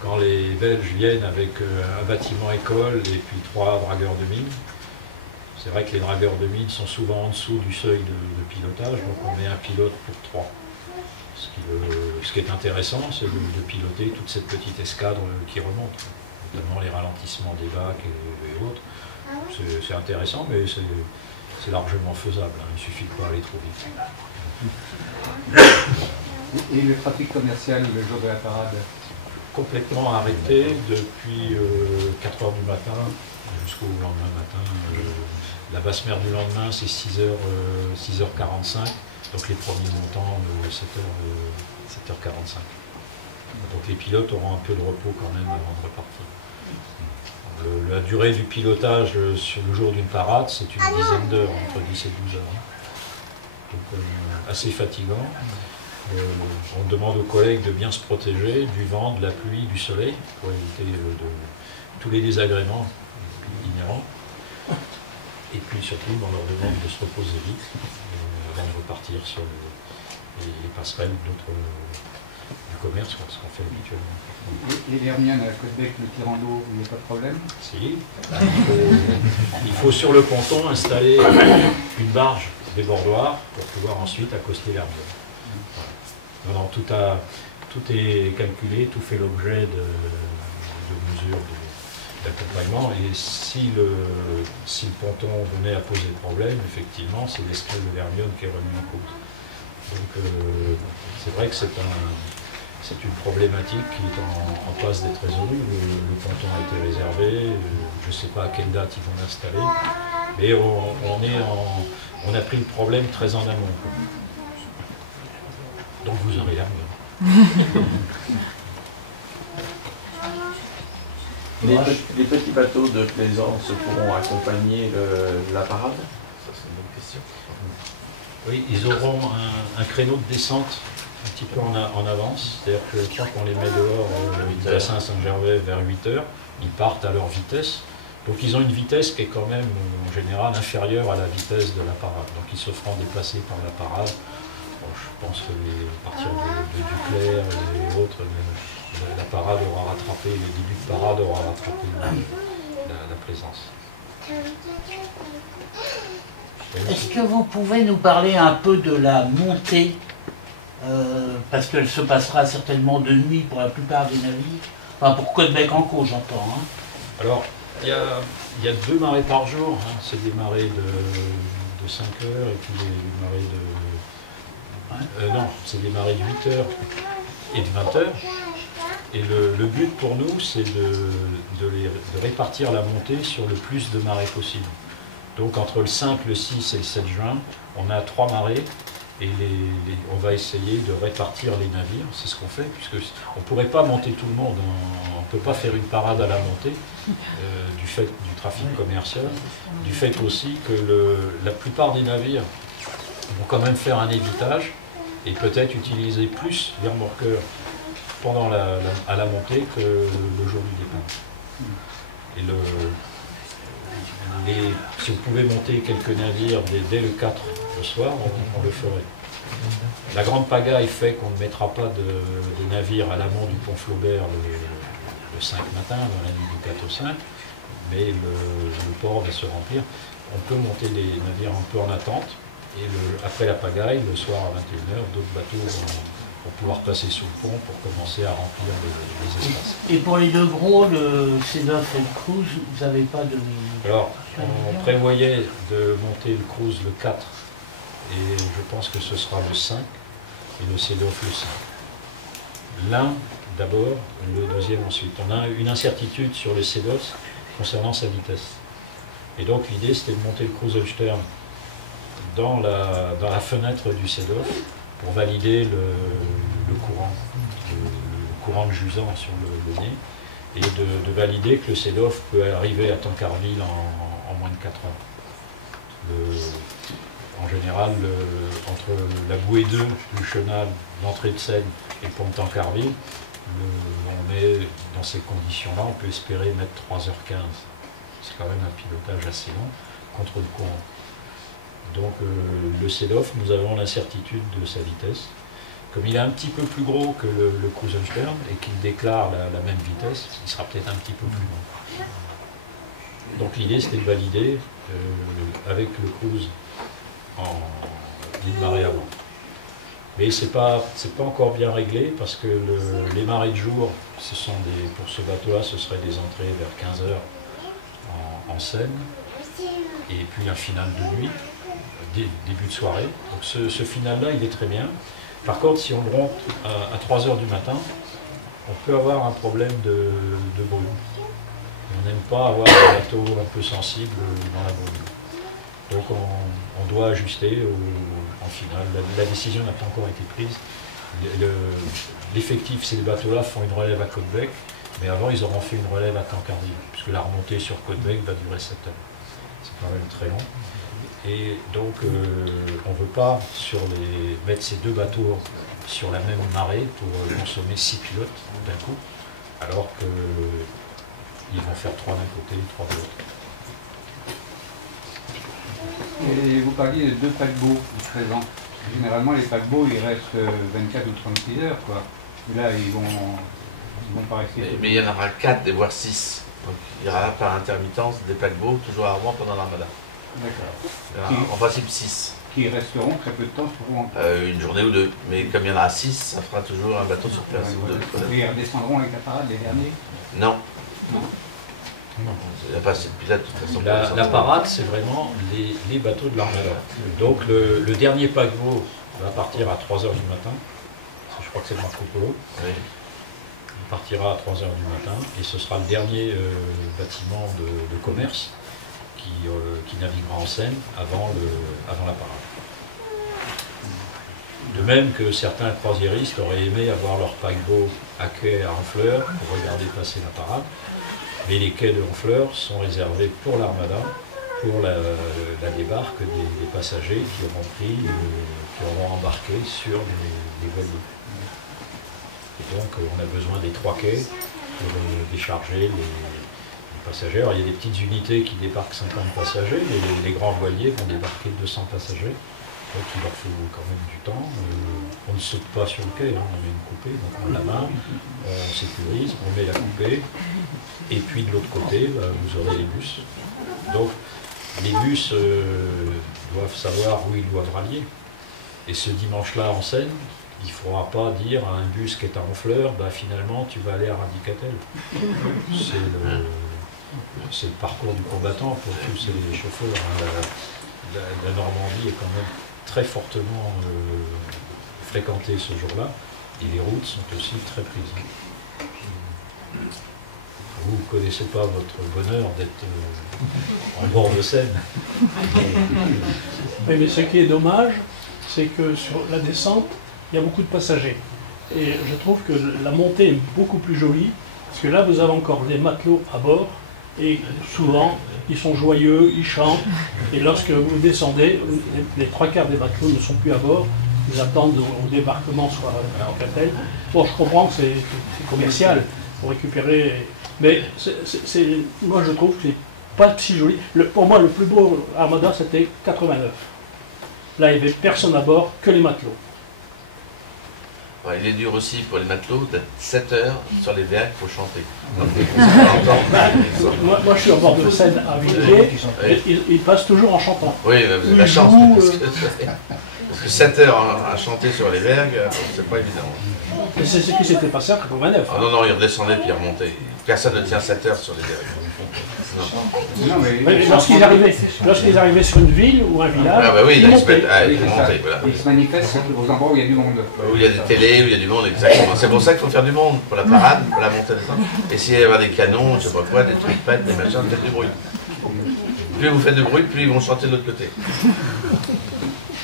Quand les Belges viennent avec un bâtiment école et puis 3 dragueurs de mine, c'est vrai que les dragueurs de mine sont souvent en dessous du seuil de pilotage, donc on met un pilote pour 3. Ce qui est intéressant, c'est de piloter toute cette petite escadre qui remonte, notamment les ralentissements des bacs et autres. C'est intéressant, mais c'est largement faisable, hein. Il ne suffit de pas aller trop vite. Et le trafic commercial le jour de la parade? Complètement arrêté depuis 4 h du matin jusqu'au lendemain matin. La basse mer du lendemain, c'est 6h45. Donc les premiers montants, 7h45. Donc les pilotes auront un peu de repos quand même avant de repartir. La durée du pilotage sur le jour d'une parade, c'est une dizaine d'heures, entre 10 et 12 heures. Donc assez fatigant. On demande aux collègues de bien se protéger du vent, de la pluie, du soleil, pour éviter tous les désagréments inhérents. Et puis surtout, on leur demande de se reposer vite avant de repartir sur les passerelles du commerce, ce qu'on fait habituellement. Et l'Hermione à Côte-Bec, le Tirando, il n'y a pas de problème? Si. Il faut sur le ponton installer une barge débordoir pour pouvoir ensuite accoster l'Hermione. Non, tout est calculé, tout fait l'objet de mesures d'accompagnement. Et si le ponton venait à poser problème, effectivement, c'est l'esclave de l'Hermione qui est remis en cause. Donc c'est vrai que c'est une problématique qui est en passe d'être résolue. Le ponton a été réservé, je ne sais pas à quelle date ils vont l'installer, mais on a pris le problème très en amont. Donc vous aurez l'Hermione. Les petits bateaux de plaisance pourront accompagner la parade? Ça, c'est une bonne question. Oui, ils auront un créneau de descente un petit peu en avance. C'est-à-dire que je crois qu'on les met dehors au bassin Saint-Gervais vers 8 h. Ils partent à leur vitesse. Donc ils ont une vitesse qui est quand même en général inférieure à la vitesse de la parade. Donc ils se feront déplacer par la parade. Bon, je pense que à partir de Duclerc et autres, la parade aura rattrapé, le début de parade aura rattrapé la plaisance. Est-ce que vous pouvez nous parler un peu de la montée, parce qu'elle se passera certainement de nuit pour la plupart des navires, enfin pour Caudebec-en-Caux j'entends. Hein. Alors, il y a 2 marées par jour, hein. C'est des marées de 5 heures et puis des marées de... non, c'est des marées de 8 heures et de 20 heures. Et le but pour nous, c'est de répartir la montée sur le plus de marées possible. Donc entre le 5, le 6 et le 7 juin, on a 3 marées et on va essayer de répartir les navires. C'est ce qu'on fait, puisqu'on ne pourrait pas monter tout le monde. On ne peut pas faire une parade à la montée du fait du trafic commercial, du fait aussi que la plupart des navires vont quand même faire un évitage et peut-être utiliser plus les remorqueurs à la montée que le jour du départ. Et si on pouvait monter quelques navires dès le 4 le soir, on le ferait. La grande pagaille fait qu'on ne mettra pas de navires à l'amont du pont Flaubert le 5 matin, dans la nuit du 4 au 5, mais le port va se remplir. On peut monter les navires un peu en attente, et après la pagaille, le soir à 21 h, d'autres bateaux vont pouvoir passer sous le pont pour commencer à remplir les espaces. Et pour les 2 gros, le Cédof et le Cruise, vous n'avez pas de... Alors, on prévoyait de monter le Cruise le 4, et je pense que ce sera le 5, et le Cédof le 5. L'un d'abord, le deuxième ensuite. On a une incertitude sur le Cédof concernant sa vitesse. Et donc l'idée, c'était de monter le Cruise Holstern dans la fenêtre du Cédof, pour valider le courant de jusant sur le nez, et de valider que le Cédof peut arriver à Tancarville en moins de 4 heures. En général, entre la bouée 2 du chenal, l'entrée de Seine et le pont de Tancarville, on est dans ces conditions-là, on peut espérer mettre 3h15. C'est quand même un pilotage assez long contre le courant. Donc le Cédof, nous avons l'incertitude de sa vitesse. Comme il est un petit peu plus gros que le Cruise Holstern et qu'il déclare la même vitesse, il sera peut-être un petit peu plus long. Donc l'idée, c'était de valider avec le Cruise en ligne marée avant. Mais c'est pas encore bien réglé parce que les marées de jour, pour ce bateau-là, ce serait des entrées vers 15 h en Seine, et puis un final de nuit, début de soirée. Donc ce final-là, il est très bien. Par contre, si on monte à 3 h du matin, on peut avoir un problème de brume. On n'aime pas avoir un bateau un peu sensible dans la brume. Donc on doit ajuster en finale. La décision n'a pas encore été prise. L'effectif, ces bateaux-là font une relève à Caudebec, mais avant ils auront fait une relève à Tancarville, puisque la remontée sur Caudebec va durer 7 heures. C'est quand même très long. Et donc on ne veut pas mettre ces 2 bateaux sur la même marée pour consommer 6 pilotes d'un coup, alors qu'ils vont faire 3 d'un côté, 3 de l'autre. Et vous parliez de 2 paquebots présents. Généralement, les paquebots, ils restent 24 ou 36 heures, quoi. Et là, ils vont pas rester... Mais il y en aura 4, voire 6. Donc il y aura par intermittence des paquebots, toujours à Rouen pendant l'armada. D'accord. En principe 6. Qui resteront très peu de temps sur Rouen. Une journée ou 2. Mais comme il y en aura 6, ça fera toujours un bateau sur place. Et ils redescendront avec la parade, les derniers? Non. Non. pas assez de pilotes de toute façon. La parade, c'est vraiment les bateaux de l'armada. Donc le dernier paquebot va partir à 3 h du matin. Je crois que c'est Marco Polo. Oui. Il partira à 3 h du matin et ce sera le dernier bâtiment de commerce qui naviguera en Seine avant la parade. De même que certains croisiéristes auraient aimé avoir leur paquebot à quai à Honfleur pour regarder passer la parade, mais les quais de Honfleur sont réservés pour l'armada, pour la débarque des passagers qui auront embarqué sur les voiliers. Et donc on a besoin des 3 quais pour décharger les passagers. Alors, il y a des petites unités qui débarquent 50 passagers, et les grands voiliers vont débarquer 200 passagers. Donc il leur faut quand même du temps. On ne saute pas sur le quai, hein, on met une coupée, donc on la main, on sécurise, on met la coupée, et puis de l'autre côté, vous aurez les bus. Donc les bus doivent savoir où ils doivent rallier. Et ce dimanche-là en Seine, il ne faudra pas dire à un bus qui est à Honfleur, finalement tu vas aller à Radicatel. C'est le parcours du combattant pour tous ces chauffeurs. Hein. La Normandie est quand même très fortement fréquentée ce jour-là, et les routes sont aussi très prises. Vous ne connaissez pas votre bonheur d'être en bord de Seine. Oui, mais ce qui est dommage, c'est que sur la descente, il y a beaucoup de passagers. Et je trouve que la montée est beaucoup plus jolie, parce que là, vous avez encore des matelots à bord, et souvent, ils sont joyeux, ils chantent, et lorsque vous descendez, les 3/4 des matelots ne sont plus à bord, ils attendent au débarquement, soit à Radicatel. Bon, je comprends que c'est commercial, pour récupérer, mais moi je trouve que c'est pas si joli. Pour moi, le plus beau Armada, c'était 89. Là, il n'y avait personne à bord, que les matelots. Ouais, il est dur aussi pour les matelots d'être 7 heures sur les vergues pour chanter. Moi, je suis à bord de Seine à Villiers, ils passent toujours en chantant. Oui, vous avez la chance, parce que 7 heures à chanter sur les vergues, c'est pas évident. Et c'est ce qui s'était passé en 89. Ah non, il redescendait puis il remontait. Personne ne tient 7 heures sur les vergues. Non, mais lorsqu'ils arrivaient sur une ville ou un village, ils montaient. Ils se manifestent aux endroits où il y a du monde. Où il y a des télés, où il y a du monde, exactement. C'est pour ça qu'il faut faire du monde, pour la parade, pour la montée des gens. Essayer d'avoir des canons, je sais pas quoi, des trompettes, des machins, faites du bruit. Plus vous faites de bruit, plus ils vont chanter de l'autre côté.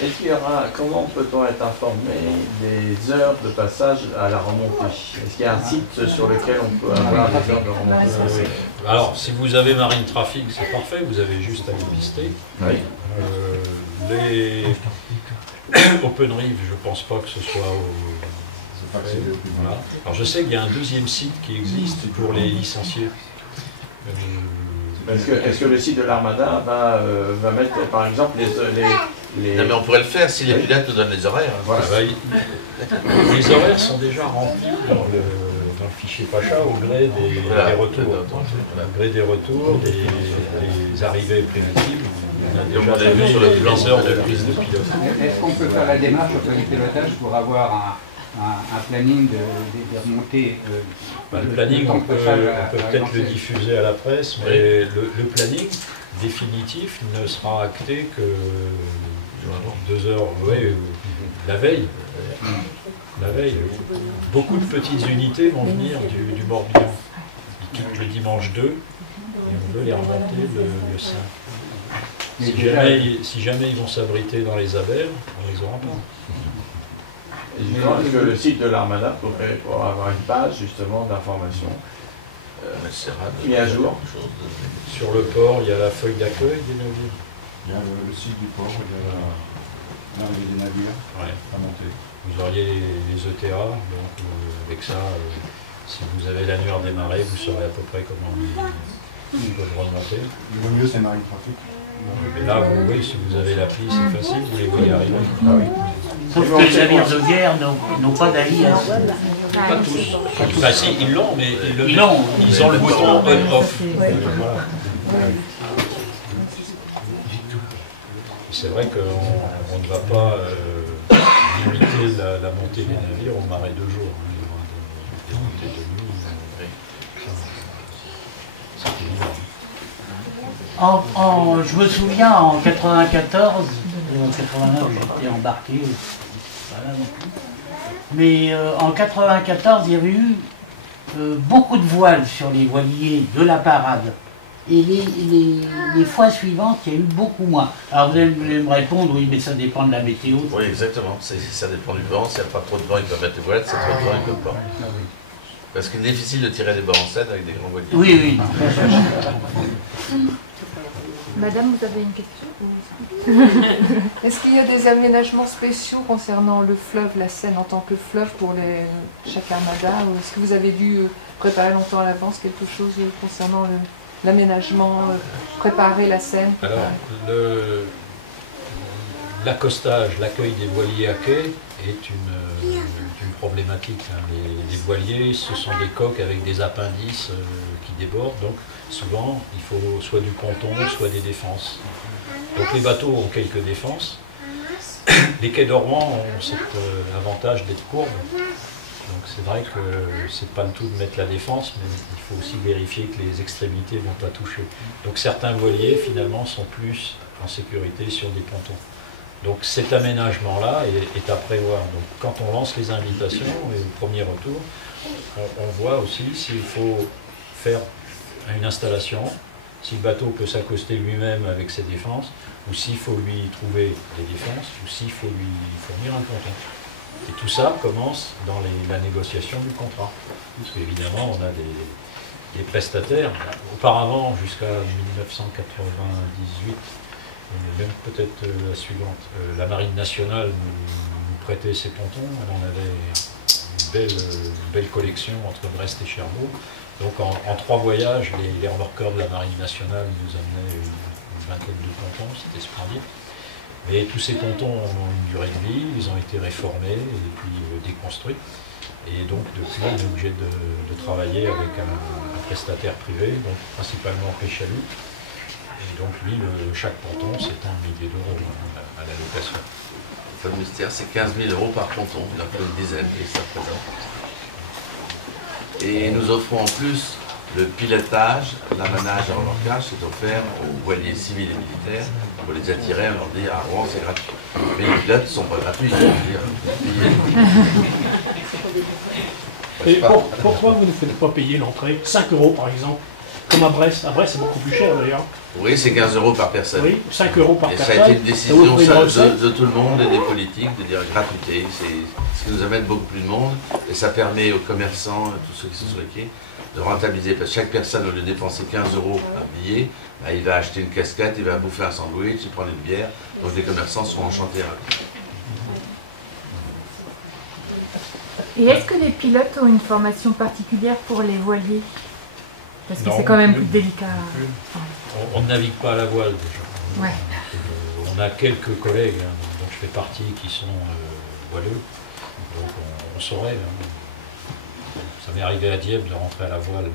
Est-ce qu'il y aura, comment peut-on être informé des heures de passage à la remontée? Est-ce qu'il y a un site sur lequel on peut avoir les heures de remontée? Alors, si vous avez Marine Traffic, c'est parfait, vous avez juste à les lister. Oui. Les Open Reef, je ne pense pas que ce soit voilà. Alors, je sais qu'il y a un deuxième site qui existe pour les licenciés. Est-ce que le site de l'Armada va mettre, par exemple, les... Non, mais on pourrait le faire si les pilotes nous donnent les horaires. Voilà. Les horaires sont déjà remplis dans le fichier Pacha au gré des retours. Au gré des retours, des arrivées préventives. On a déjà vu sur le plan heures de prise de pilote. Est-ce qu'on peut faire la démarche auprès du pilotage pour avoir un planning des remontées le planning, on peut peut-être le diffuser à la presse, mais le planning définitif ne sera acté que 2 heures, la veille. La veille. Beaucoup de petites unités vont venir du Morbihan. Ils quittent le dimanche 2 et on veut les remonter le 5. Si jamais ils vont s'abriter dans les abers, on les aura pas. Est-ce que le site de l'Armada pourrait avoir une page justement d'information mis à jour? Sur le port, il y a la feuille d'accueil des navires. Il y a le site du port, il y a l'arrivée des navires à monter. Vous auriez les ETA, donc avec ça, si vous avez l'annuaire des marées, vous saurez à peu près comment ils peuvent remonter. Le mieux, c'est Marine Traffic. Mais là, si vous avez l'appli, c'est facile, vous les voyez arriver. Ah oui. Sauf que les navires de guerre n'ont pas d'alias. Pas tous. Enfin, si, ils l'ont, mais ils ont le bouton on-off. C'est vrai qu'on ne va pas limiter la montée des navires au marais de jour. Il y aura des montées de nuit. C'est évident. Je me souviens en 94, en 89 j'étais embarqué, voilà non plus. Mais en 94 il y avait eu beaucoup de voiles sur les voiliers de la parade. Et les fois suivantes, il y a eu beaucoup moins. Alors vous allez me répondre, oui, mais ça dépend de la météo. Oui, exactement. Ça dépend du vent. S'il n'y a pas trop de vent, ils peuvent mettre les voilettes. C'est trop de vent, ils ne peuvent pas. Parce qu'il est difficile de tirer des bords en scène avec des grands voiliers. Oui, oui. Madame, vous avez une question? Est-ce qu'il y a des aménagements spéciaux concernant le fleuve, la Seine en tant que fleuve pour chaque armada? Ou est-ce que vous avez dû préparer longtemps à l'avance quelque chose concernant l'aménagement, préparer la Seine? Alors, l'accostage, l'accueil des voiliers à quai est une problématique. Les voiliers, ce sont des coques avec des appendices qui débordent, donc souvent il faut soit du ponton, soit des défenses. Donc les bateaux ont quelques défenses. Les quais de Rouen ont cet avantage d'être courbes. Donc c'est vrai que c'est pas le tout de mettre la défense, mais il faut aussi vérifier que les extrémités ne vont pas toucher. Donc certains voiliers finalement sont plus en sécurité sur des pontons. Donc cet aménagement-là est à prévoir. Donc quand on lance les invitations et au premier retour, on voit aussi s'il faut faire une installation, si le bateau peut s'accoster lui-même avec ses défenses, ou s'il faut lui trouver des défenses, ou s'il faut lui fournir un ponton. Et tout ça commence dans la négociation du contrat. Parce qu'évidemment, on a des prestataires. Auparavant, jusqu'à 1998, et même peut-être la suivante, la Marine nationale nous prêtait ses pontons. On avait une belle collection entre Brest et Cherbourg. Donc en 3 voyages, les remorqueurs de la Marine nationale nous amenaient une vingtaine de pontons, c'était splendide. Mais tous ces pontons ont une durée de vie, ils ont été réformés et puis déconstruits. Et donc depuis, on est obligé de travailler avec un prestataire privé, donc principalement Péchalut. Et donc lui, chaque ponton, c'est 1 millier d'euros à la location. Le mystère, c'est 15 000 € par ponton, il en faut une dizaine, et ça présente. Et nous offrons en plus le pilotage, l'amanage et remorquage, c'est offert aux voiliers civils et militaires. Pour les attirer, on leur dit à Rouen c'est gratuit. Mais les pilotes ne sont pas gratuits, je veux dire. Et pourquoi vous ne faites pas payer l'entrée 5 € par exemple, comme à Brest? À Brest, c'est beaucoup plus cher d'ailleurs. Oui, c'est 15 € par personne. Oui, 5 € par personne. Et ça a été une décision de tout le monde et des politiques de dire gratuité. C'est ce qui nous amène beaucoup plus de monde et ça permet aux commerçants, à tous ceux qui sont sur les quais, de rentabiliser. Parce que chaque personne, au lieu de dépenser 15 € par billet, bah, il va acheter une casquette, il va bouffer un sandwich, il prend une bière. Donc les commerçants sont enchantés. Et est-ce que les pilotes ont une formation particulière pour les voiliers? Parce que c'est quand même plus délicat. On ne navigue pas à la voile déjà. Ouais. On a quelques collègues dont je fais partie qui sont voileux. Donc on saurait. Ça m'est arrivé à Dieppe de rentrer à la voile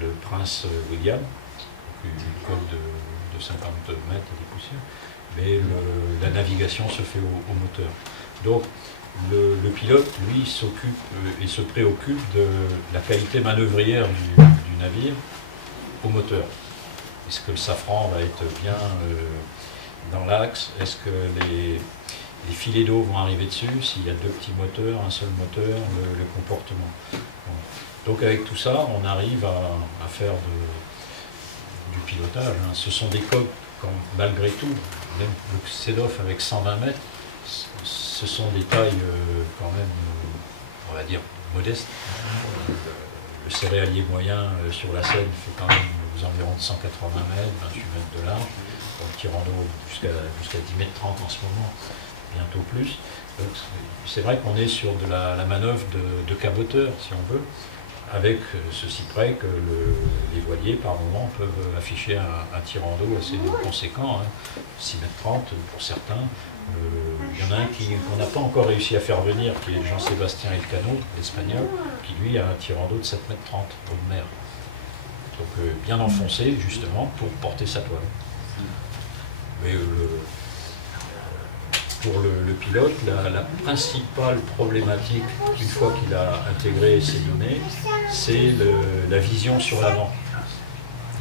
le prince William, une côte de 50 mètres et des poussières. Mais la navigation se fait au moteur. Donc le pilote, lui, s'occupe et se préoccupe de la qualité manœuvrière du navire au moteur. Est-ce que le safran va être bien dans l'axe? Est-ce que les filets d'eau vont arriver dessus? S'il y a 2 petits moteurs, un seul moteur, le comportement. Bon. Donc avec tout ça, on arrive à faire du pilotage. Ce sont des coques, malgré tout, même le CEDOF avec 120 mètres, ce sont des tailles quand même, on va dire, modestes. Le céréalier moyen sur la Seine fait quand même aux environs de 180 mètres, 28 mètres de large. Donc tirant d'eau jusqu'à 10 mètres 30 en ce moment, bientôt plus. Donc c'est vrai qu'on est sur de la manœuvre de caboteur, si on veut, avec ceci près que les voiliers par moment peuvent afficher un tirant d'eau assez conséquent, 6 mètres 30 pour certains. Il y en a un qu'on n'a pas encore réussi à faire venir, qui est Jean-Sébastien Elcano, l'espagnol, qui lui a un tirant d'eau de 7 mètres 30 d'eau de mer. Donc bien enfoncé justement pour porter sa toile. Mais pour le pilote, la principale problématique, une fois qu'il a intégré ces données, c'est la vision sur l'avant.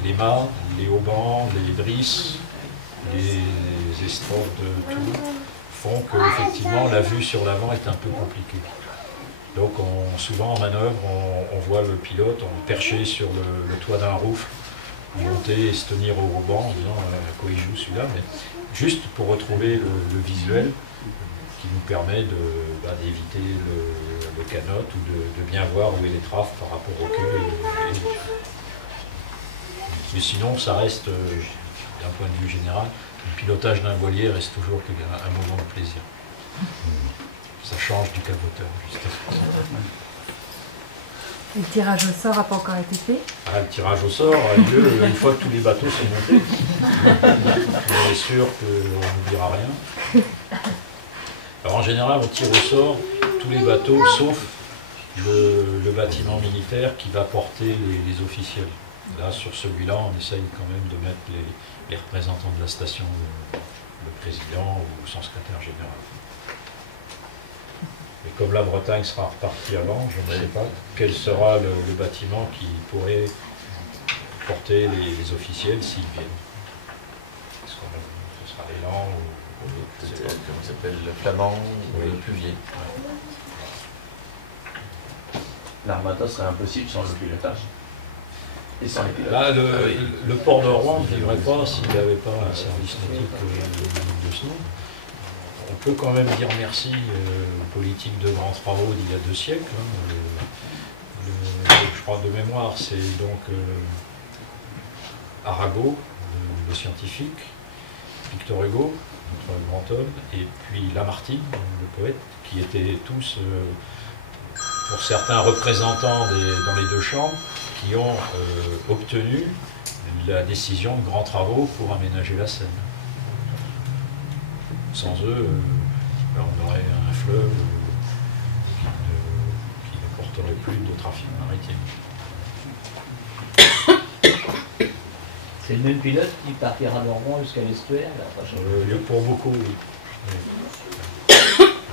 les mâts, les haubans, les drisses, les estroves de tout font que effectivement la vue sur l'avant est un peu compliquée. Donc souvent en manœuvre, on voit le pilote perché sur le toit d'un rouf, monter et se tenir au ruban en disant à quoi il joue celui-là, mais juste pour retrouver le visuel qui nous permet d'éviter le canot ou de bien voir où est l'étrave par rapport au cul. Mais sinon, ça reste, d'un point de vue général, le pilotage d'un voilier reste toujours un moment de plaisir. Ça change du caboteur, justement. Le tirage au sort n'a pas encore été fait? Le tirage au sort a lieu une fois que tous les bateaux sont montés. On est sûr qu'on n'oubliera rien. Alors en général, on tire au sort tous les bateaux, sauf le bâtiment militaire qui va porter les officiels. Là, sur celui-là, on essaye quand même de mettre les représentants de la station, le président ou son secrétaire général. Mais comme la Bretagne sera repartie avant, je ne sais pas quel sera le bâtiment qui pourrait porter les officiels s'ils viennent. Est-ce que ce sera l'élan ou comment ça s'appelle, le flamand ou le pluvier. L'armada serait impossible sans le pilotage. Et sans les pilotes. Là, le port de Rouen ne vivrait pas s'il n'y avait pas un service nautique de ce nom. On peut quand même dire merci aux politiques de grands travaux d'il y a 2 siècles. Je crois de mémoire, c'est donc Arago, le scientifique, Victor Hugo, notre grand homme, et puis Lamartine, le poète, qui étaient tous, pour certains représentants dans les 2 chambres, qui ont obtenu la décision de grands travaux pour aménager la Seine. Sans eux, on aurait un fleuve qui ne porterait plus de trafic maritime. C'est le même pilote qui partira de Rouen jusqu'à l'estuaire? Pour beaucoup, oui.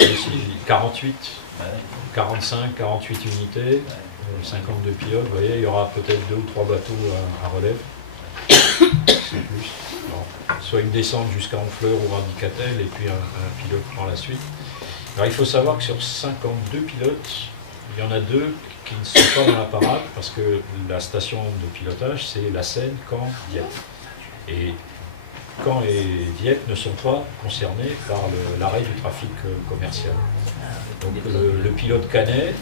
Ici, 48, 45, 48 unités, 52 pilotes. Vous voyez, il y aura peut-être 2 ou 3 bateaux à relève. C'est plus. Alors, soit une descente jusqu'à Honfleur ou Radicatel et puis un pilote par la suite. Alors il faut savoir que sur 52 pilotes, il y en a 2 qui ne sont pas dans la parade parce que la station de pilotage c'est la Seine, Caen, Dieppe. Et Caen et Dieppe ne sont pas concernés par l'arrêt du trafic commercial. Donc le pilote canet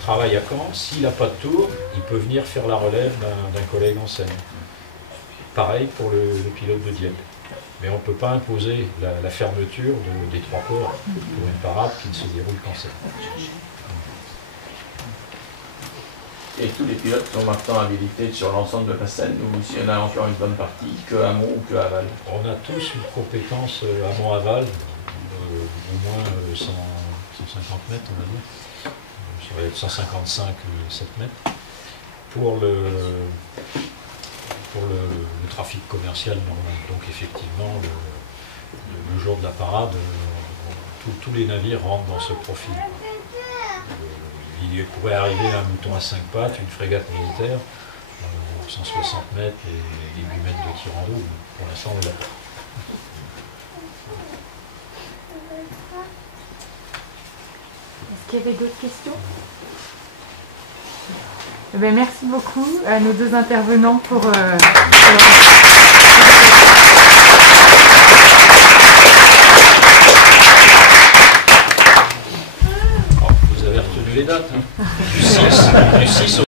travaille à Caen, s'il n'a pas de tour, il peut venir faire la relève d'un collègue en Seine. Pareil pour le pilote de Dieppe. Mais on ne peut pas imposer la fermeture des 3 ports pour une parade qui ne se déroule qu'en Seine. Et tous les pilotes sont maintenant habilités sur l'ensemble de la Seine, ou s'il y en a encore une bonne partie, que amont ou que aval? On a tous une compétence amont-aval, au moins 150 mètres, on va dire. Ça va être 155, 7 mètres. Pour le trafic commercial normal. Donc effectivement, le jour de la parade, tous les navires rentrent dans ce profil. Il pourrait arriver un mouton à 5 pattes, une frégate militaire, 160 mètres et 8 mètres de tir en double. Pour l'instant, on l'a pas. Est-ce qu'il y avait d'autres questions? Eh bien, merci beaucoup à nos 2 intervenants pour... Vous avez retenu les dates, hein. Du 6 au